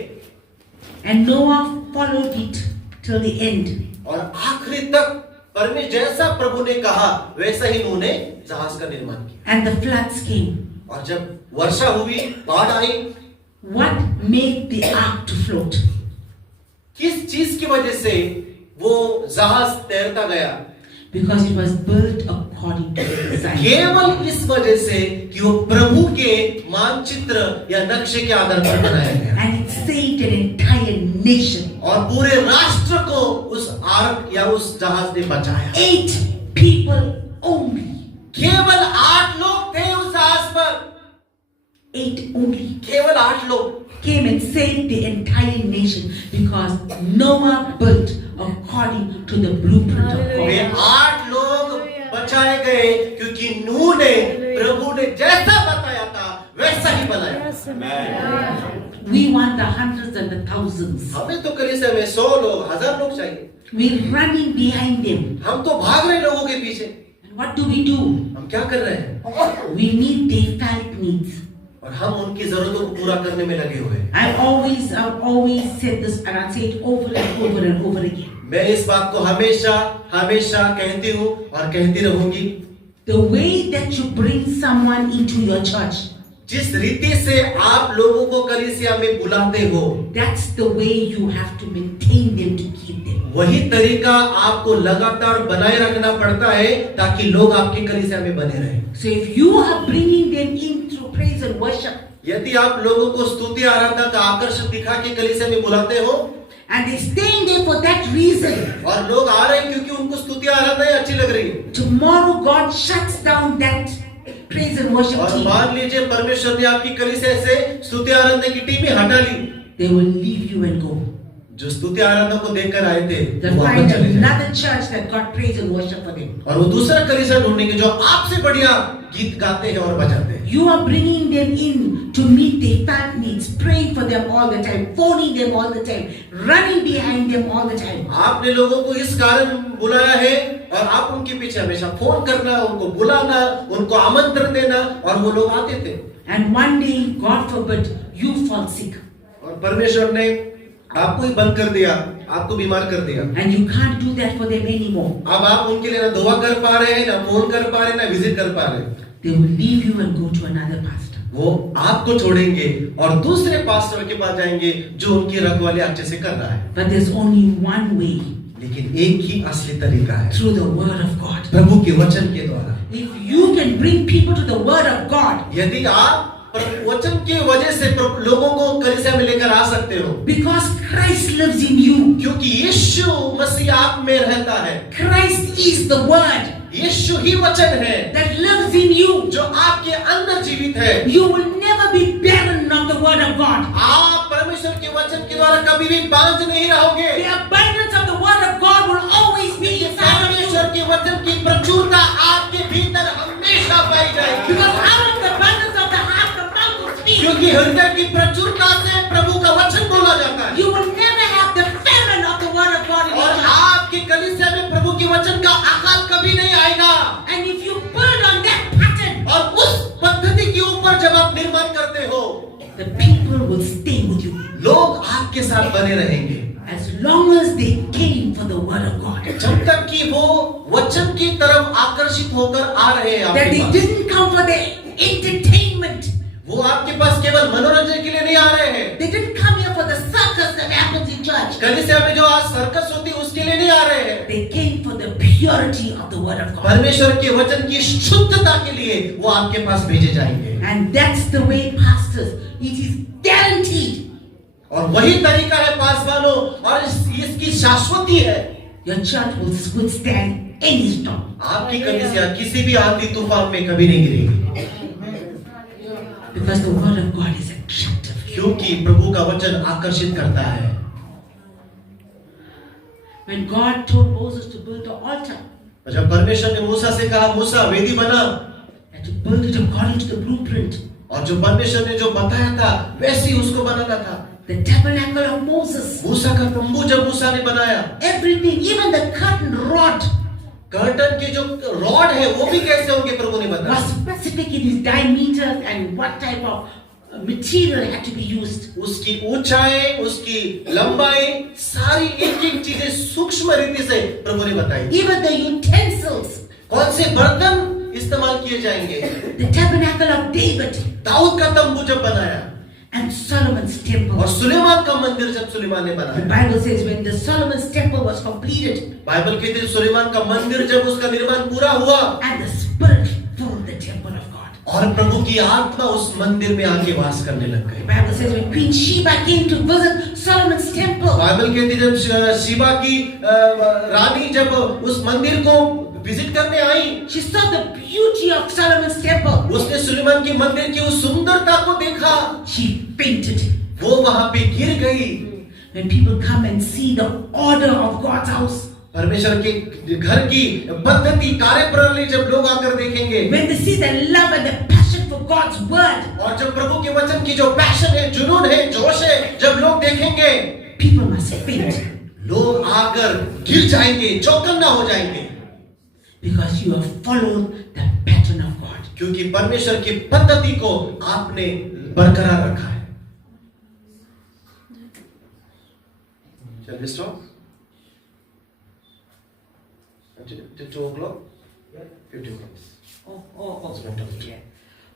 And Noah followed it till the end. और आखिरी तक परमेश्वर जैसा प्रभु ने कहा वैसा ही नूह ने जहाज का निर्माण किया। And the floods came. और जब वर्षा हुई, बाढ़ आई, What made the ark to float? किस चीज की वजह से वो जहाज तैरता गया? Because it was built according to the design. केवल इस वजह से कि वो प्रभु के मानचित्र या नक्शे के आधार पर बनाया गया And it saved an entire nation. और पूरे राष्ट्र को उस आर्क या उस जहाज ने बचाया। 8 people only. केवल 8 लोग थे उस जहाज पर, 8 only केवल 8 लोग came and saved the entire nation because Noah built according to the blueprint of way God. 8 लोग बचाए गए क्योंकि नूह ने प्रभु ने जैसा बताया था वैसा ही बनाया। We want the hundreds and the thousands. हमें तो कलीसिया में 100 लोग, 1000 लोग चाहिए। We're running behind them. हम तो भाग रहे लोगों के पीछे। And what do we do? हम क्या कर रहे हैं? We meet their felt needs. और हम उनकी जरूरतों को पूरा करने में लगे हुए हैं। I've always said this, and I say it over and over and over again. मैं इस बात को हमेशा हमेशा कहती हूँ और कहती रहूंगी। The way that you bring someone into your church, जिस रीति से आप लोगों को कलीसिया में बुलाते हो, that's the way you have to maintain them to keep them. वही तरीका आपको लगातार बनाए रखना पड़ता है ताकि लोग आपके कलीसिया में बने रहें। So if you are bringing them in through praise and worship, यदि आप लोगों को स्तुति आराधना का आकर्षण दिखा के कलीसिया में बुलाते हो and they're staying there for that reason, और लोग आ रहे हैं क्योंकि उनको स्तुति आराधना ही अच्छी लग रही है, tomorrow God shuts down that praise and worship और team. मान लीजिए परमेश्वर ने आपकी कलीसिया से स्तुति आराधना की टीम ही हटा ली, They will leave you and go. जो स्तुति आराधना को देखकर आए थे They'll वो find वापस चले जाए another church that got praise and worship for them. और वो दूसरा कलीसिया ढूंढेंगे जो आपसे बढ़िया गीत गाते हैं और बजाते हैं। You are bringing them in to meet their felt needs, praying for them all the time, phoning them all the time, running behind them all the time. आपने लोगों को इस कारण बुलाया है और आप उनके पीछे हमेशा फोन करना, उनको बुलाना, उनको आमंत्रण देना और वो लोग आते थे। And one day, God forbid, you fall sick और परमेश्वर ने आपको ही बंद कर दिया, आपको बीमार कर दिया। and you can't do that for them anymore. अब आप उनके लिए ना दुआ कर पा रहे हैं, ना फोन कर पा रहे हैं, ना विजिट कर पा रहे हैं। They will leave you and go to another pastor. वो आपको छोड़ेंगे और दूसरे पास्टर के पास जाएंगे जो उनकी रखवाली अच्छे से कर रहा है। But there's only one way, लेकिन एक ही असली तरीका है, through the word of God. प्रभु के वचन के द्वारा। If you can bring people to the word of God, यदि आप वचन की वजह से लोगों को कलीसिया में लेकर आ सकते हो, because Christ lives in you. क्योंकि यीशु मसीह आप में रहता है। Christ is the word यीशु ही वचन है that lives in you. जो आपके अंदर जीवित है। You will never be barren of the word of God. आप परमेश्वर के वचन के द्वारा कभी भी बांझ नहीं रहोगे। The abundance of the word of God will always be inside of you. परमेश्वर के वचन की प्रचुरता आपके भीतर हमेशा पाई जाएगी। Because out of the abundance of the heart, the mouth will speak. क्योंकि हृदय की प्रचुरता से प्रभु का वचन बोला जाता है। You will never have the famine of the word of God in your और life. आपके कलीसिया में प्रभु के वचन का अकाल कभी नहीं आएगा। And if you build on that pattern, और उस पद्धति के ऊपर जब आप निर्माण करते हो, the people will stay with you लोग आपके साथ बने रहेंगे as long as they came for the word of God. जब तक कि वो वचन की तरफ आकर्षित होकर आ रहे हैं That आपके they pass. didn't come for the entertainment church. कलीसिया में जो आज सर्कस होती है उसके लिए नहीं आ रहे हैं, They came for the purity of the word of God. परमेश्वर के वचन की शुद्धता के लिए वो आपके पास भेजे जाएंगे। And that's the way, pastors, it is guaranteed. और वही तरीका है पासवानों, और इसकी शाश्वती है। Your church will withstand any storm. आपकी कलीसिया किसी भी आंधी तूफान में कभी नहीं गिरेगी, Because the word of God is attractive. क्योंकि प्रभु का वचन आकर्षित करता है। When God told Moses to build the altar, जब परमेश्वर ने मूसा से कहा, मूसा वेदी बना, and to build it according to the blueprint, और जो परमेश्वर ने जो बताया था वैसे ही उसको बनाना था। the tabernacle of Moses, मूसा का तंबू जब मूसा ने बनाया, everything, even the curtain rod, curtain के जो रॉड है वो भी कैसे होंगे प्रभु ने बताया। was specific in its diameters and what type of material had to be used. उसकी ऊंचाई, उसकी लंबाई, सारी एक एक चीजें सूक्ष्म रीति से प्रभु ने बताई। Even the utensils, कौन से बर्तन इस्तेमाल किए जाएंगे। the tabernacle of David, Dawood का तंबू जब बनाया, and Solomon's temple. और सुलेमान का मंदिर जब सुलेमान ने The बनाया। Bible says when the Solomon's temple was completed Bible कहती है सुलेमान का मंदिर जब उसका निर्माण पूरा हुआ, and the Spirit filled the temple of God. और प्रभु की आत्मा उस मंदिर में आके वास करने लग The गई। Bible says when Queen Sheba came to visit Solomon's temple, Bible कहती है जब शिबा की रानी जब उस मंदिर को विजिट करने आई, she saw the beauty of Solomon's temple. उसने सुलेमान की मंदिर की उस सुंदरता को देखा, She fainted. वो वहां पे गिर गई। When people come and see the order of God's house, परमेश्वर के घर की पद्धति कार्य प्रणाली जब लोग आकर देखेंगे, when they see the love and the passion for God's word, और जब प्रभु के वचन की जो पैशन है, जुनून है, जोश है, जब लोग देखेंगे, people must faint लोग आकर गिर जाएंगे, चौकन्ना हो जाएंगे, because you have followed the pattern of God. क्योंकि परमेश्वर की पद्धति को आपने बरकरार रखा है। Shall we stop? 2 o'clock? 50 minutes. Oh, yeah.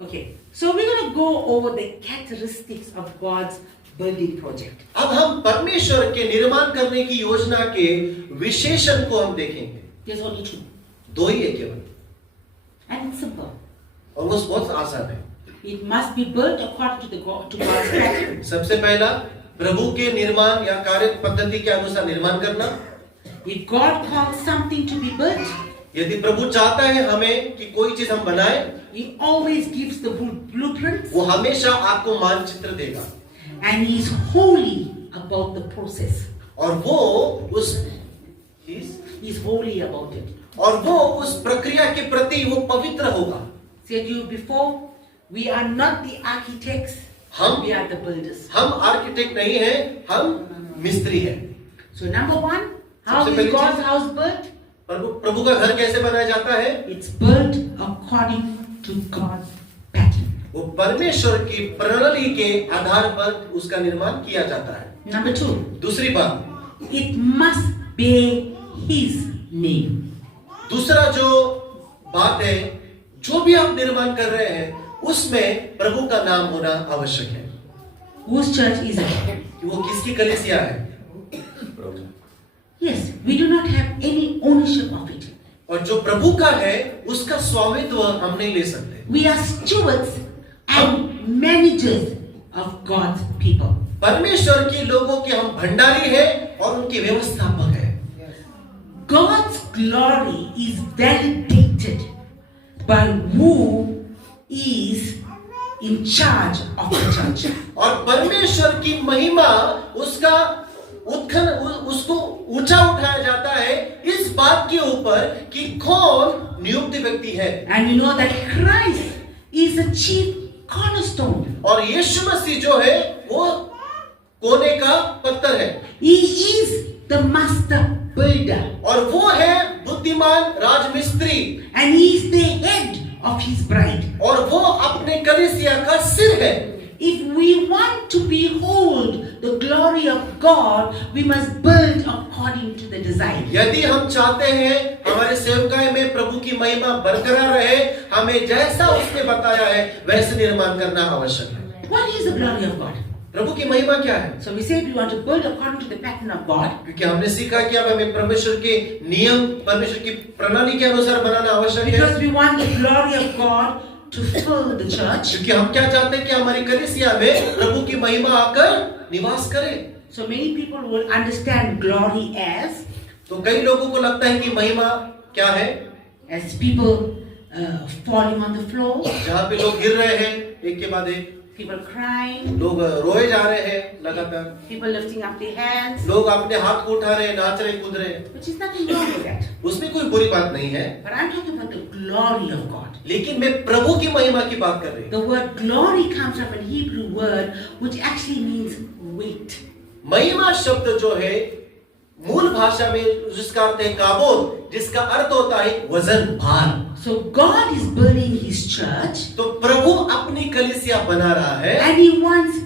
Okay, so we're going to go over the characteristics of God's building project. अब हम परमेश्वर के निर्माण करने की योजना के विशेषण को हम देखेंगे। There's only 2, दो ही है केवल, and it's simple. और वो बहुत आसान है। It must be built according to God's pattern. सबसे पहला प्रभु के निर्माण या कार्य पद्धति के अनुसार निर्माण करना। If God calls something to be built, यदि प्रभु चाहता है हमें कि कोई चीज हम बनाए, He always gives the blueprints, वो हमेशा आपको मानचित्र देगा, and He is holy about the process. और वो उस He's holy about it. और वो उस प्रक्रिया के प्रति वो पवित्र होगा। Said you before, we are not the architects, we are the builders. हम आर्किटेक्ट नहीं हैं, हम मिस्त्री हैं। So number 1, how सबसे is पहली God's चीज- house built? प्रभु का घर कैसे बनाया जाता है? It's built according to God's pattern. वो परमेश्वर की प्रणाली के आधार पर उसका निर्माण किया जाता है। Number 2, दूसरी बात, it must bear His name. दूसरा जो बात है, जो भी आप निर्माण कर रहे हैं उसमें प्रभु का नाम होना आवश्यक है। Whose church is it? कि वो किसकी कलीसिया है? Yes, we do not have any ownership of it. और जो प्रभु का है उसका स्वामित्व हम नहीं ले सकते। We are stewards and managers of God's people. परमेश्वर के लोगों के हम भंडारी हैं और उनके व्यवस्थापक हैं। God's glory is validated by who is in charge of the church. और परमेश्वर की महिमा उसका उसको ऊंचा उठाया जाता है इस बात के ऊपर कि कौन नियुक्त व्यक्ति है। And you know that Christ is the chief cornerstone. और यीशु मसीह जो है वो कोने का पत्थर है। He is the master builder. और वो है बुद्धिमान राजमिस्त्री। And he is the head of his bride. और वो अपने कलीसिया का सिर है। If we want to behold the glory of God, we must build according to the design. यदि हम चाहते हैं हमारे सेवकाई में प्रभु की महिमा बरकरार रहे, हमें जैसा उसने बताया है वैसे निर्माण करना आवश्यक है। What is the glory of God? प्रभु की महिमा क्या है? So we said we want to build according to the pattern of God. क्योंकि हमने सीखा कि अब हमें परमेश्वर के नियम, परमेश्वर की प्रणाली के अनुसार बनाना आवश्यक है। Because we want the glory of God to fill the church. क्योंकि हम क्या चाहते हैं कि हमारी कलीसिया में प्रभु की महिमा आकर निवास करे। So many people will understand glory as तो कई लोगों को लगता है कि महिमा क्या है? people falling on the floor, जहाँ पे लोग गिर रहे हैं एक के बाद एक, people crying, लोग रोए जा रहे हैं लगातार, people lifting up their hands, लोग अपने हाथ को उठा रहे हैं, नाच रहे, कूद रहे हैं। which is nothing wrong with that. उसमें कोई बुरी बात नहीं है, But I'm talking about the glory of God. लेकिन मैं प्रभु की महिमा की बात कर रही हूँ। The word glory comes from a Hebrew word which actually means weight. महिमा शब्द जो है मूल भाषा में जिसका अर्थ है काबोद, जिसका अर्थ होता है वजन, भार। So God is building His church तो प्रभु अपनी कलीसिया बना रहा है and He wants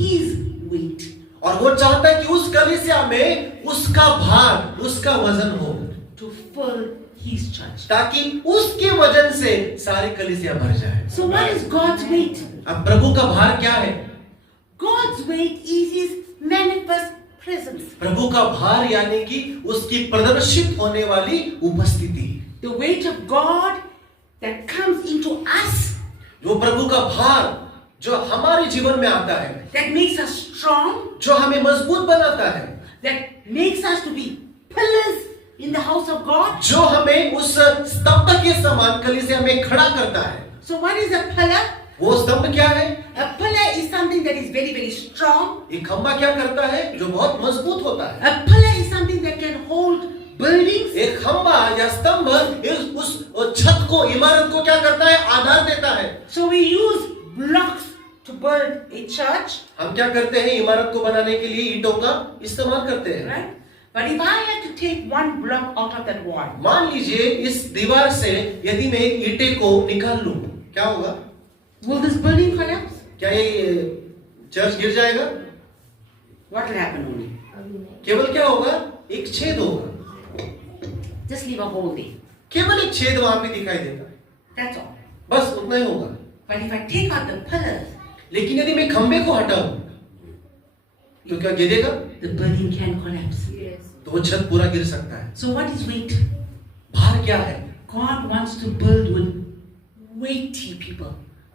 His weight और वो चाहता है कि उस कलीसिया में उसका भार, उसका वजन हो, to fill His church. ताकि उसके वजन से सारी कलीसिया भर जाए। So what is God's weight? अब प्रभु का भार क्या है? God's weight is His manifest presence. प्रभु का भार यानी कि उसकी प्रदर्शित होने वाली उपस्थिति। The weight of God that comes into us, जो प्रभु का भार जो हमारे जीवन में आता है, that makes us strong, जो हमें मजबूत बनाता है, that makes us to be pillars in the house of God. जो हमें उस स्तंभ के समान कलीसिया में खड़ा करता है। So what is a pillar? वो स्तंभ क्या है? A pillar is something that is very, very strong. एक खंभा क्या करता है? जो बहुत मजबूत होता है। A pillar is something that can hold buildings. एक खंभा या स्तंभ उस छत को, इमारत को क्या करता है? आधार देता है। So we use blocks to build a church, हम क्या करते हैं? इमारत को बनाने के लिए ईंटों का इस्तेमाल करते हैं। right? But if I have to take one block out of that wall, मान लीजिए इस दीवार से यदि मैं एक ईंटे को निकाल लूं, क्या होगा? will this building collapse? क्या ये चर्च गिर जाएगा? What will happen only? केवल क्या होगा? एक छेद होगा, Just leave a hole there. केवल एक छेद वहां पे दिखाई देता है, That's all. बस उतना ही होगा। But if I take out the pillars, लेकिन यदि मैं खंबे को हटाऊं तो क्या गिरेगा? the building can collapse. तो वो छत पूरा गिर सकता है। So what is weight? भार क्या है? God wants to build with weighty people.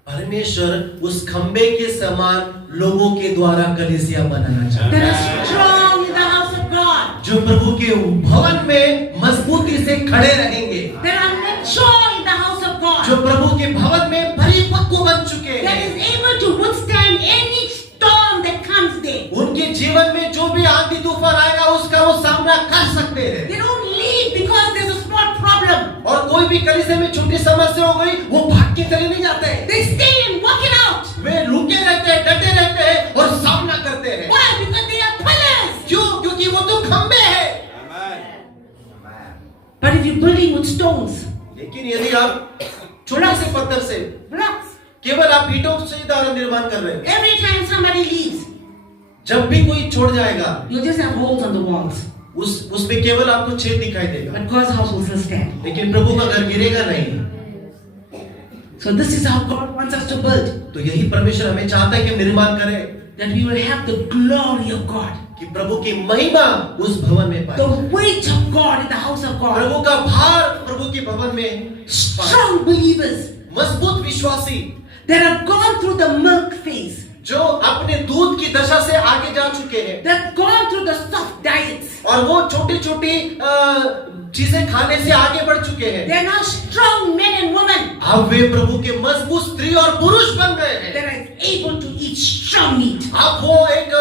परमेश्वर उस खंबे के समान लोगों के द्वारा कलीसिया बनाना चाहता That है, are strong in the house of God. जो प्रभु के भवन में मजबूती से खड़े रहेंगे, That are mature in the house of God. जो प्रभु के भवन में परिपक्व बन चुके That हैं, is able to withstand any storm that comes there. उनके जीवन में जो भी आंधी तूफान आएगा उसका वो सामना कर सकते हैं। They don't leave because there's a small problem. और कोई भी कलीसिया में छोटी समस्या हो गई, वो भाग के चले नहीं जाते हैं, They stay and work it out. वे रुके रहते हैं, डटे रहते हैं और सामना करते हैं। Why? Because they are pillars. क्यों? क्योंकि वो तो खंबे हैं। But if you're building with stones, लेकिन यदि आप छोटे से पत्थर से, blocks, केवल आप ईंटों से द्वारा निर्माण कर रहे हैं, every time somebody leaves, जब भी कोई छोड़ जाएगा you just have holes on the walls. उसमें केवल आपको छेद दिखाई देगा, But God's house will still stand. लेकिन प्रभु का घर गिरेगा नहीं। So this is how God wants us to build. तो यही परमेश्वर हमें चाहता है कि निर्माण करें, That we will have the glory of God. कि प्रभु की महिमा उस भवन में The पाए, weight of God in the house of God. प्रभु का भार प्रभु के भवन में पाए। Strong believers मजबूत विश्वासी that have gone through the milk phase. जो अपने दूध की दशा से आगे जा चुके हैं That have gone through the soft diets. और वो छोटी छोटी चीजें खाने से आगे बढ़ चुके हैं। They are now strong men and women अब वे प्रभु के मजबूत स्त्री और पुरुष बन गए हैं। that are able to eat strong meat. अब वो एक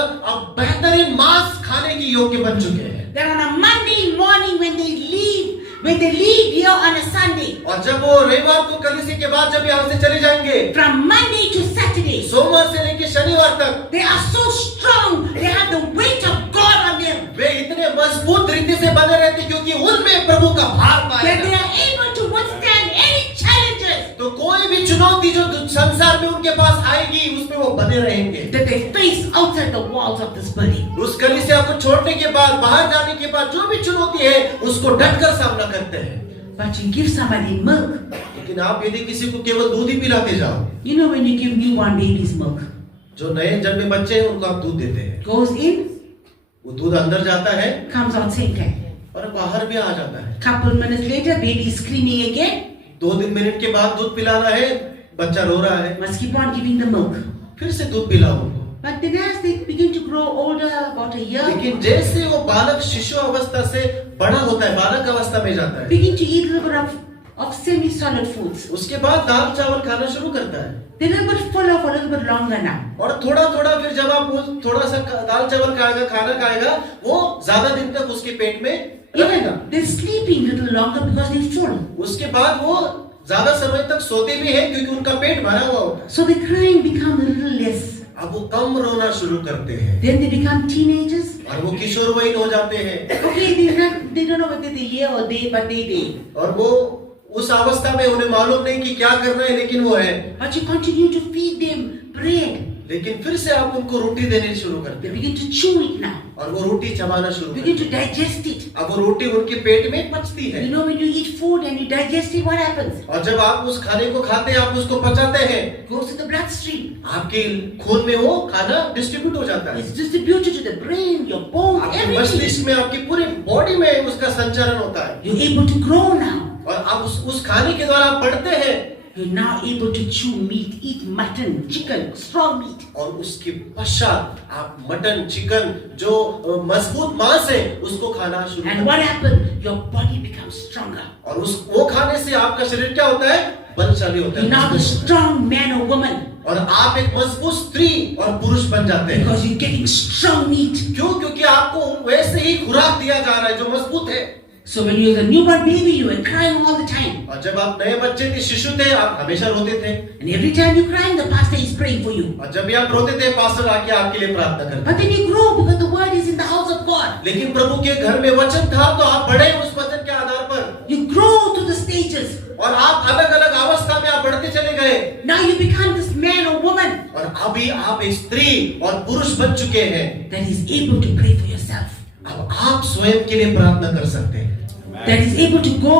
बेहतरीन मांस खाने की योग्य बन चुके हैं। That on a Monday morning when they leave here on a Sunday, और जब वो रविवार को कलीसिया के बाद जब यहाँ से चले जाएंगे, from Monday to Saturday, सोमवार से लेकर शनिवार तक they are so strong. They have the weight of God on them. वे इतने मजबूत रीति से बने रहते क्योंकि उनमें प्रभु का भार That they पाएगा। are able to withstand any challenges तो कोई भी चुनौती जो संसार में उनके पास आएगी उसमें वो बने रहेंगे। that they face outside the walls of this building. उस कलीसिया को छोड़ने के बाद, बाहर जाने के बाद जो भी चुनौती है उसको डटकर सामना करते हैं। But you give somebody milk. लेकिन आप यदि किसी को केवल दूध ही पिलाते जाओ, You know when you give newborn babies milk, जो नए जन्मे बच्चे हैं उनको आप दूध देते हैं, goes in, वो दूध अंदर जाता है comes out same time. और बाहर भी आ जाता है। Couple minutes later, baby is screaming again. 2-3 minute के बाद दूध पिलाना है, बच्चा रो रहा है, Must keep on giving the milk. फिर से दूध पिलाओ उनको। But then as they begin to grow older, about a year, लेकिन जैसे वो बालक शिशु अवस्था से बड़ा होता है, बालक अवस्था में जाता है, begin to eat a little bit of semi-solid foods. उसके बाद दाल चावल खाना शुरू करता है। They're a little bit full of a little bit longer now. और थोड़ा थोड़ा फिर जब आप वो थोड़ा सा दाल चावल खाएगा, खाना खाएगा, वो ज्यादा दिन तक उसके पेट में रहेगा। Even they're sleeping a little longer because they're full. उसके बाद वो ज्यादा समय तक सोते भी हैं क्योंकि उनका पेट भरा हुआ होता है। So the crying becomes a little less. अब वो कम रोना शुरू करते हैं Then they become teenagers. और वो किशोरवयीन हो जाते हैं Okay, they don't know whether they're here or there, but they. और वो उस अवस्था में उन्हें मालूम नहीं कि क्या करना है, लेकिन वो है। But you continue to feed them bread. लेकिन फिर से आप उनको रोटी देने शुरू करते They हैं begin to chew it now. और वो रोटी चबाना शुरू करते Begin to हैं। digest it. अब वो रोटी उनके पेट में पचती है You know when you eat food and you digest it, what happens? और जब आप उस खाने को खाते हैं, आप उसको पचाते हैं, It goes to the bloodstream. आपके खून में वो खाना डिस्ट्रीब्यूट हो जाता है, It's distributed to the brain, your bones, आपके everything. मस्तिष्क में, आपकी पूरी बॉडी में उसका संचरण होता है You're able to grow now. और आप उस खाने के द्वारा आप बढ़ते हैं You're now able to chew meat, eat mutton, chicken, strong meat. और उसके पश्चात आप मटन, चिकन, जो मजबूत मांस है, उसको खाना शुरू And करते what हैं happens? Your body becomes stronger. और वो खाने से आपका शरीर क्या होता है? बलशाली होता You're now a है strong man or woman और आप एक मजबूत स्त्री और पुरुष बन जाते हैं। because you're getting strong meat. क्यों? क्योंकि आपको वैसे ही खुराक दिया जा रहा है जो मजबूत है। So when you were a newborn baby, you were crying all the time. और जब आप नए बच्चे थे, शिशु थे, आप हमेशा रोते थे And every time you're crying, the pastor is praying for you. और जब भी आप रोते थे, पास्टर आके आपके लिए प्रार्थना करते। But then you grow because the word is in the house of God. लेकिन प्रभु के घर में वचन था तो आप बढ़े उस वचन के आधार पर You grow to the stages. और आप अलग अलग अवस्था में आप बढ़ते चले गए Now you become this man or woman और अभी आप एक स्त्री और पुरुष बन चुके हैं। that is able to pray for yourself. अब आप स्वयं के लिए प्रार्थना कर सकते हैं, That is able to go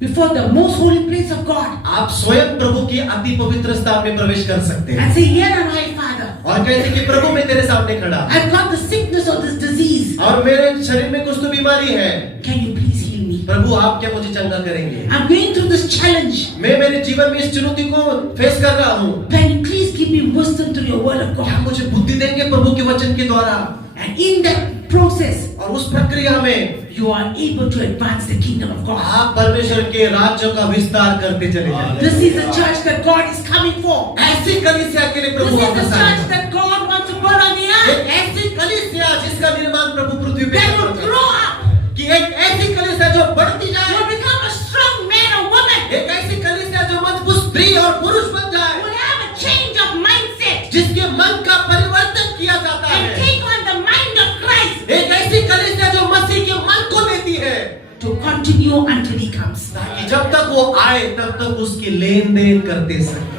before the most holy place of God आप स्वयं प्रभु की अति पवित्र स्थान में प्रवेश कर सकते हैं and say, "Here am I, Father. और कहते हैं कि प्रभु मैं तेरे सामने खड़ा हूं I've got the sickness of this disease. और मेरे शरीर में कुछ तो बीमारी है, Can you please heal me? प्रभु आप क्या मुझे चंगा करेंगे? I'm going through this challenge. मैं मेरे जीवन में इस चुनौती को फेस कर रहा हूँ, Can you please give me wisdom through your word of क्या God?" मुझे बुद्धि देंगे प्रभु के वचन के द्वारा? And in that process, और उस प्रक्रिया में you are able to advance the kingdom of God. आप परमेश्वर के राज्य का विस्तार करते चले जाते This is the church that God is coming for. ऐसी कलीसिया के लिए This प्रभु is the वापस church आएगा। that God wants to put on the earth. एक ऐसी कलीसिया जिसका निर्माण प्रभु पृथ्वी पे That will करना grow चाहता है। up. कि एक ऐसी कलीसिया जो बढ़ती Will जाए, become a strong man or woman. एक ऐसी कलीसिया जो मजबूत स्त्री और पुरुष बन जाए, Will have a change of mindset जिसके मन का परिवर्तन किया जाता and है, take on the mind of Christ एक ऐसी कलीसिया जो मसीह के मन को लेती है, to continue until He comes. ताकि जब तक वो आए तब तक उसकी लेन देन करते सके।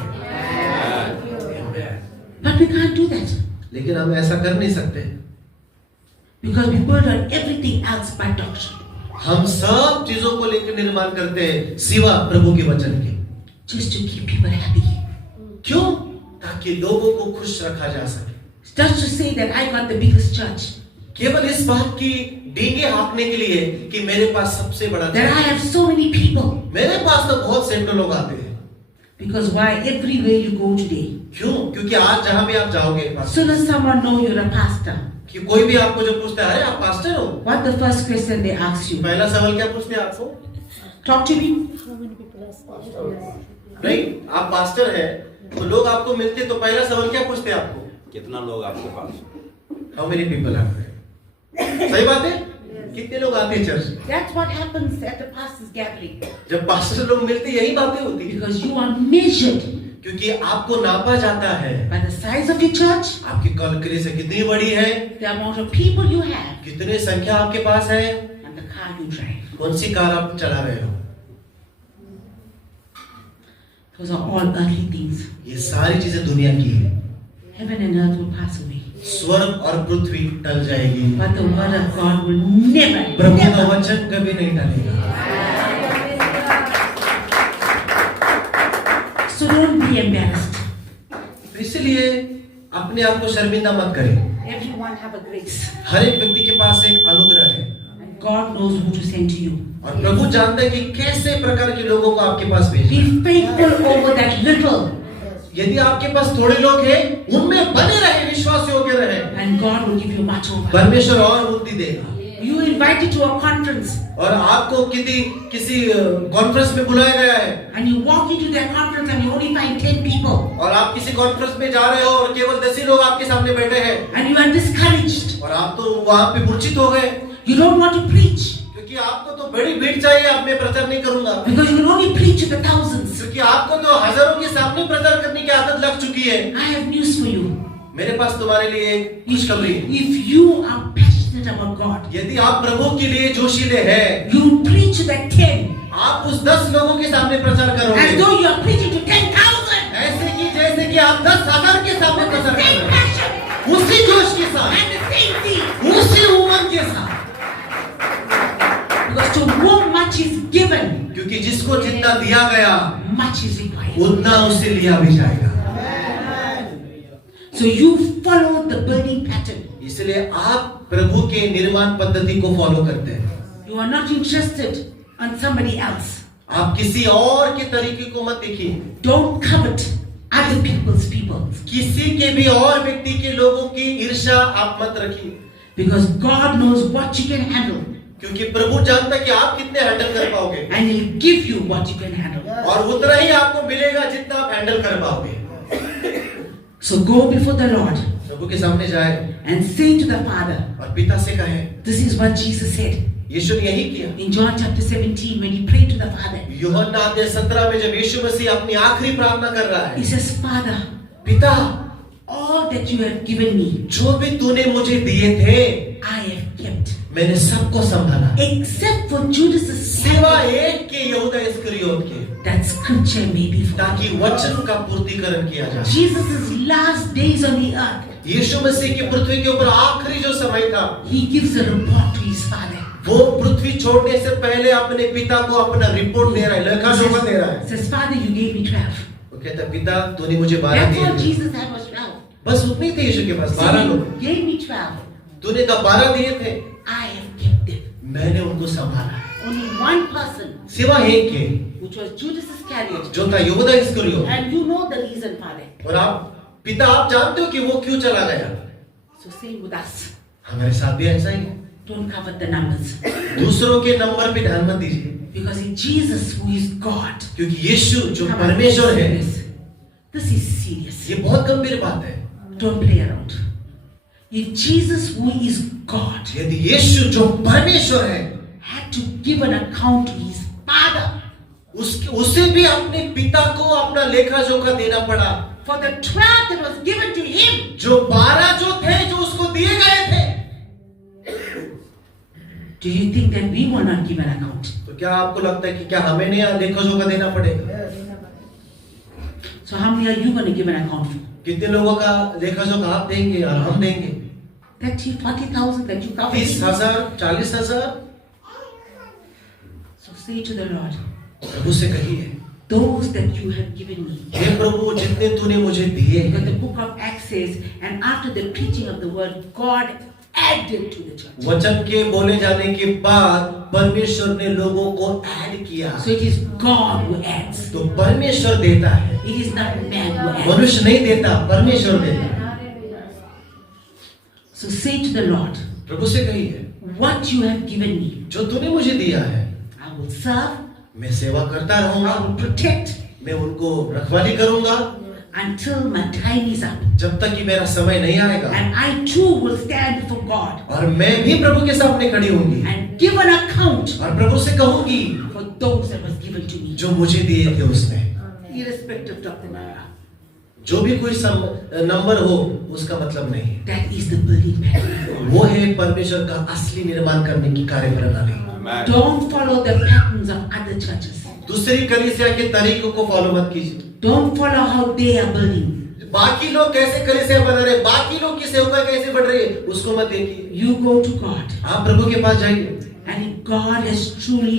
But we can't do that लेकिन हम ऐसा कर नहीं सकते, because we build on everything else but doctrine, हम सब चीजों को लेकर निर्माण करते हैं सिवा प्रभु के वचन के। just to keep people happy. क्यों? ताकि लोगों को खुश रखा जा सके। Just to say that I got the biggest church, केवल इस बात की डींगे हाँकने के लिए कि मेरे पास सबसे बड़ा that I चर्च है। have so many people. मेरे पास तो बहुत सैकड़ों लोग आते हैं। Because why? Everywhere you go today, क्यों? क्योंकि आज जहां भी आप जाओगे, as soon as someone knows you're a pastor, कि कोई भी आपको जब पूछता है, अरे आप पास्टर हो, what the first question they ask you? पहला सवाल क्या पूछते हैं आपको? Talk to me. How many people are there? नहीं, आप पास्टर हैं तो लोग आपको मिलते तो पहला सवाल क्या पूछते हैं आपको? कितना लोग आपके पास? How many people are there? सही बात है? कितने लोग आते हैं church? That's what happens at the pastor's gathering. जब पास्टर लोग मिलते यही बातें होती है, Because you are measured क्योंकि आपको नापा जाता है by the size of your church, आपकी कलीसिया कितनी बड़ी है, the amount of people you have, कितने संख्या आपके पास है, and the car you drive. कौन सी कार आप चला रहे हो। Those are all earthly things. ये सारी चीजें दुनिया की है। Heaven and earth will pass away, स्वर्ग और पृथ्वी टल जाएगी, but the word of God will never, प्रभु का never. वचन कभी नहीं टलेगा। So don't be embarrassed. इसलिए अपने आप को शर्मिंदा मत करें। Everyone have a grace. हर एक व्यक्ति के पास एक अनुग्रह है And God knows who to send to you. और प्रभु जानता है कि कैसे प्रकार के लोगों को आपके पास भेजे। Be faithful over that little. यदि आपके पास थोड़े लोग हैं, उनमें बने रहे, विश्वास योग्य रहे, And God will give you much over. परमेश्वर और बुद्धि देगा। You invited to a conference. और आपको किसी कॉन्फ्रेंस में बुलाया गया है And you walk into that conference and you only find 10 people. और आप किसी कॉन्फ्रेंस में जा रहे हो और केवल 10 ही लोग आपके सामने बैठे हैं And you are discouraged. और आप तो वहां पे मूर्छित हो गए You don't want to preach. क्योंकि आपको तो बड़ी भीड़ चाहिए। अब मैं प्रचार नहीं करूंगा Because you can only preach to the thousands. क्योंकि आपको तो हजारों के सामने प्रचार करने की आदत लग चुकी है। I have news for you. मेरे पास तुम्हारे लिए एक खुशखबरी है। If you are passionate about God, यदि आप प्रभु के लिए जोशीले हैं, you preach to that 10 आप उस 10 लोगों के सामने प्रचार as करोगे though you are preaching to 10,000. ऐसे कि जैसे कि आप 10,000 के सामने With the प्रचार कर same रहे हैं, passion उसी जोश के साथ, and the same zeal. उसी उमंग के साथ। Because to whom much is given, क्योंकि जिसको जितना दिया गया much is required. उतना उससे लिया भी जाएगा। So you follow the burning pattern. इसलिए आप प्रभु के निर्माण पद्धति को फॉलो करते हैं। You are not interested on somebody else. आप किसी और के तरीके को मत देखिए। Don't covet other people's people. किसी के भी और व्यक्ति के लोगों की ईर्ष्या आप मत रखिए। Because God knows what you can handle. क्योंकि प्रभु जानता है कि आप कितने हैंडल कर पाओगे And He'll give you what you can handle. और उतना ही आपको मिलेगा जितना आप हैंडल कर पाओगे। So go before the Lord प्रभु के सामने जाए and say to the Father, और पिता से कहे। this is what Jesus said यीशु ने यही किया। in John chapter 17 when He prayed to the Father. यूहन्ना अध्याय 17 में जब यीशु मसीह अपनी आखिरी प्रार्थना कर रहा He है, says, Father, पिता all that you have given me, जो भी तूने मुझे दिए थे I have kept. मैंने सबको संभाला Except for Judas सिवा Iscariot, एक के यहूदा इस्करियोत के, that scripture may be fulfilled. ताकि वचन का पूर्तिकरण किया जाए। Jesus' last days on the earth, यीशु मसीह की पृथ्वी के ऊपर आखिरी जो समय था, He gives a report to His Father. वो पृथ्वी छोड़ने से पहले अपने पिता को अपना रिपोर्ट दे रहा है, लेखा जोखा दे रहा है। Says, Father, you gave me 12. वो कहता है, पिता तूने मुझे 12 That's दिए all थे। Jesus had was 12. बस उतने थे यीशु के पास, So 12 लोग। He gave me 12. तूने तो 12 दिए थे, I have kept them. मैंने उनको संभाला। Only one person, सिवा एक के, which was Judas Iscariot. जो था यहूदा इस्करियोत। And you know the reason, Father. और आप पिता आप जानते हो कि वो क्यों चला गया। So same with us. हमारे साथ भी ऐसा ही है। Don't covet the numbers. दूसरों के नंबर पे ध्यान मत दीजिए, Because it's Jesus who is God. क्योंकि यीशु जो Come on, परमेश्वर है, This is serious. ये बहुत गंभीर बात है। Don't play around. If Jesus who is God यदि यीशु जो परमेश्वर है, had to give an account to his Father उसे भी अपने पिता को अपना लेखा जोखा देना पड़ा। for the 12 that was given to him, जो 12 जो थे, जो उसको दिए गए थे, do you think that we will not give an account? तो क्या आपको लगता है कि क्या हमें नहीं लेखा जोखा देना पड़ेगा? So how many are you going to give an account for? कितने लोगों का लेखा जोखा आप देंगे और हम देंगे? 40,000 that you covered. 30,000, 40,000? So say to the Lord, प्रभु से कहिए, those that you have given me. हे प्रभु जितने तूने मुझे दिए, Because the book of Acts says, and after the preaching of the word, God added to the church. वचन के बोले जाने के बाद परमेश्वर ने लोगों को ऐड किया। So it is God who adds. तो परमेश्वर देता है, It is not man who adds. मनुष्य नहीं देता, परमेश्वर देता। So say to the Lord, प्रभु से कहिए, what you have given me, जो तूने मुझे दिया है, I will serve, मैं सेवा करता I रहूंगा, will protect मैं उनको रखवाली करूंगा until my time is up. जब तक कि मेरा समय नहीं आएगा। And I too will stand before God और मैं भी प्रभु के सामने खड़ी होंगी and give an account और प्रभु से कहूंगी for those that was given to me. जो मुझे दिए थे उसने। Irrespective of Dr. Mara. जो भी कोई नंबर हो उसका मतलब नहीं, That is the building pattern. वो है परमेश्वर का असली निर्माण करने की कार्य प्रणाली। Don't follow the patterns of other churches. दूसरी कलीसिया के तरीकों को फॉलो मत कीजिए। Don't follow how they are building. बाकी लोग कैसे कलीसिया बना रहे, बाकी लोग की सेवका कैसे बढ़ रही है, उसको मत देखिए। You go to God. आप प्रभु के पास जाइए। And if God has truly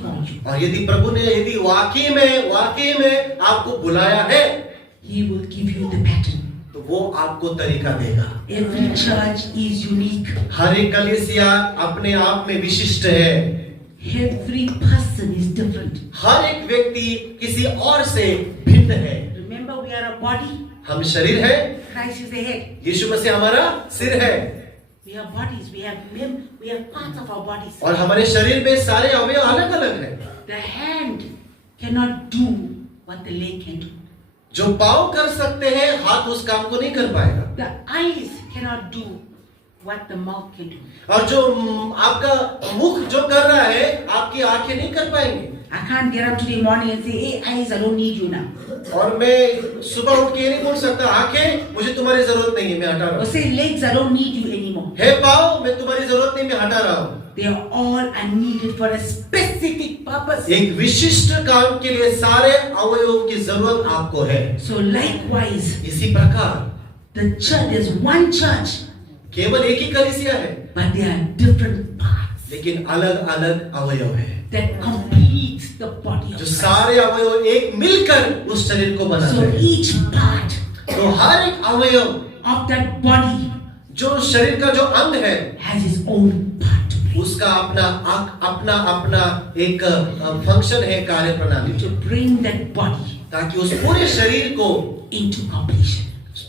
called you, और यदि प्रभु ने यदि वाकई में आपको बुलाया है, He will give you the pattern. तो तो वो आपको तरीका देगा। Every church is unique. हर एक कलीसिया अपने आप में विशिष्ट है। Every person is different. हर एक व्यक्ति किसी और से भिन्न है। Remember, we are a body. हम शरीर है, Christ is the head. यीशु मसीह हमारा सिर है We have bodies. We have parts of our bodies. और हमारे शरीर में सारे अवयव अलग अलग हैं। The hand cannot do what the leg can do. जो पाँव कर सकते हैं, हाथ उस काम को नहीं कर पाएगा। The eyes cannot do what the mouth can do. और जो आपका मुख जो कर रहा है, आपकी आंखें नहीं कर पाएंगी। I can't get up today morning and say, hey, eyes, I don't need you now. और मैं सुबह उठ के ये नहीं बोल सकता, आंखें मुझे तुम्हारी जरूरत नहीं है, मैं हटा रहा Or हूँ। say, legs, I don't need you anymore. हे पाँव, मैं तुम्हारी जरूरत नहीं, मैं हटा रहा हूँ। They are all needed for a specific purpose. एक विशिष्ट काम के लिए सारे अवयवों की जरूरत आपको है। So likewise, इसी प्रकार the church, there's one church, केवल एक ही कलीसिया है, but there are different parts लेकिन अलग अलग अवयव है, that completes the body of जो Christ. सारे अवयव एक मिलकर उस शरीर को बनाते So हैं। each part तो हर एक अवयव of that body जो शरीर का जो अंग है, has its own part to play. उसका अपना एक फंक्शन है, कार्य प्रणाली, To bring that body ताकि उस पूरे शरीर को into completion.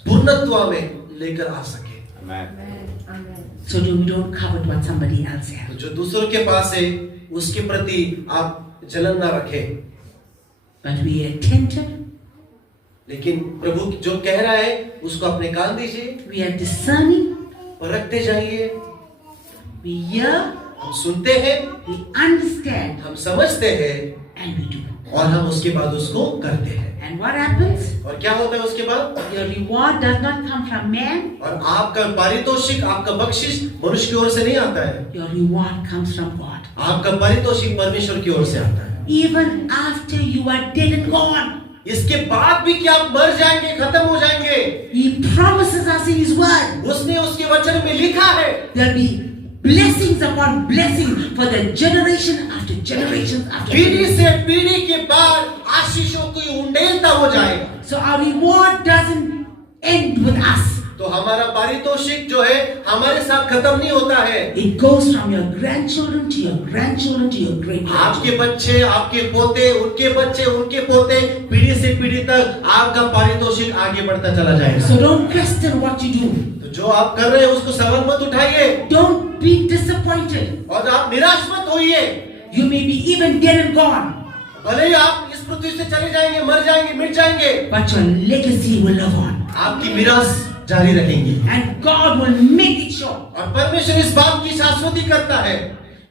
पूर्णत्व में लेकर आ सके। So we don't covet what somebody else तो has. जो दूसरों के पास है, उसके प्रति आप जलन ना रखें, But we are attentive, लेकिन प्रभु जो कह रहा है उसको अपने कान दीजिए, we are discerning, परखते जाइए। we hear, हम सुनते हैं, we understand, हम समझते हैं and we do. और हम उसके बाद उसको करते हैं। And what happens? और क्या होता है उसके बाद? Your reward does not come from man. और आपका पारितोषिक, आपका बख्शिश मनुष्य की ओर से नहीं आता है, Your reward comes from God. आपका पारितोषिक परमेश्वर की ओर से आता है। Even after you are dead and gone, इसके बाद भी क्या आप मर जाएंगे, खत्म हो जाएंगे? He promises us in His word. उसने उसके वचन में लिखा है, There'll be blessings upon blessings for the generation after generations after पीढ़ी generations. से पीढ़ी के बाद आशीषों की उंडेलता हो जाएगा। So our reward doesn't end with us. तो हमारा पारितोषिक जो है हमारे साथ खत्म नहीं होता है। It goes from your grandchildren to your grandchildren to your great आपके grandchildren. बच्चे, आपके पोते, उनके बच्चे, उनके पोते, पीढ़ी से पीढ़ी तक आपका पारितोषिक आगे बढ़ता चला जाएगा। So don't question what you do. तो जो आप कर रहे हैं उसको सवाल मत उठाइए Don't be disappointed. और आप निराश मत होइए। You may be even dead and gone, भले ही आप इस पृथ्वी से चले जाएंगे, मर जाएंगे, मिट जाएंगे, but your legacy will live on. आपकी मिरास जारी रहेंगी And God will make it sure. और परमेश्वर इस बात की शाश्वती करता है,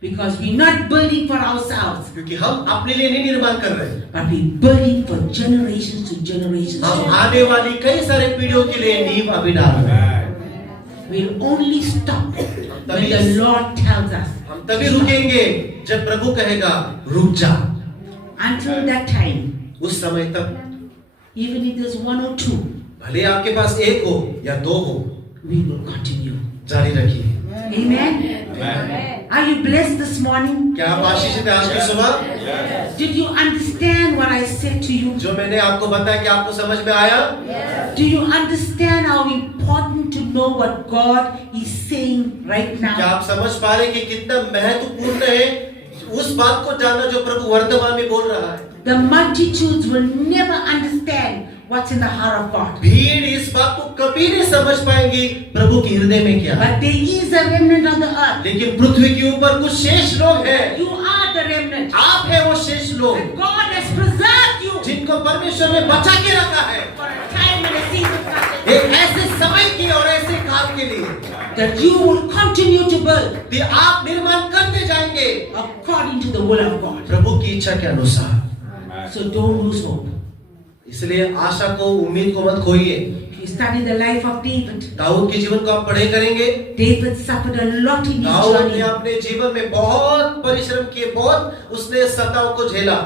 Because we're not building for ourselves, क्योंकि हम अपने लिए नहीं निर्माण कर रहे, but we're building for generations to generations. हम आने वाली कई सारे पीढ़ियों के लिए नींव अभी डाल रहे हैं। We'll only stop when the Lord tells us. हम तभी रुकेंगे जब प्रभु कहेगा रुक जा। Until that time, उस समय तक even if there's one or two, भले आपके पास एक हो या दो हो, we will continue. जारी रखिए। Amen. Are you blessed this morning? क्या आप आशीषित हैं आज की सुबह? Did you understand what I said to you? जो मैंने आपको बताया, कि आपको समझ में आया? Do you understand how important to know what God is saying right क्या now? आप समझ पा रहे हैं कि कितना महत्वपूर्ण है उस बात को जानना जो प्रभु वर्तमान में बोल रहा है? The multitudes will never understand what's in the heart of God. भीड़ इस बात को कभी नहीं समझ पाएंगी प्रभु के हृदय में क्या है। But there is a remnant on the earth. लेकिन पृथ्वी के ऊपर कुछ शेष लोग हैं। You are the remnant. आप हैं वो शेष लोग And God has preserved you जिनको परमेश्वर ने बचा के रखा है for a time and a season such as एक ऐसे समय के और ऐसे काल के लिए, that you will continue to build कि आप निर्माण करते जाएंगे according to the will of God. प्रभु की इच्छा के अनुसार। So don't lose hope. इसलिए आशा को, उम्मीद को मत खोइए। If you study the life of David, Dawood के जीवन को आप पढ़े करेंगे। David suffered a lot in his Dawood ने journey. अपने जीवन में बहुत परिश्रम किए, बहुत उसने सताओं को झेला।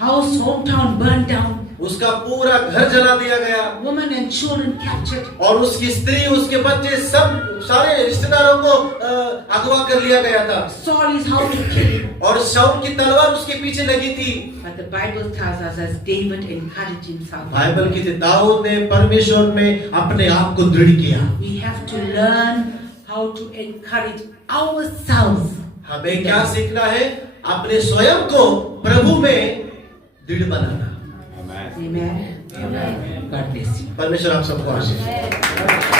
House, hometown burned down. उसका पूरा घर जला दिया गया women and children captured. और उसकी स्त्री उसके बच्चे सब सारे रिश्तेदारों को अगवा कर लिया गया था Saul is how to kill him. और शाऊल की तलवार उसके पीछे लगी थी। But the Bible tells us as David encouraged himself. Bible की थी दाऊद ने परमेश्वर में अपने आप को दृढ़ किया। We have to learn how to encourage ourselves. हमें क्या सीखना है? अपने स्वयं को प्रभु में दृढ़ बनाना। Amen. God bless you. परमेश्वर आप सबको आशीष दे।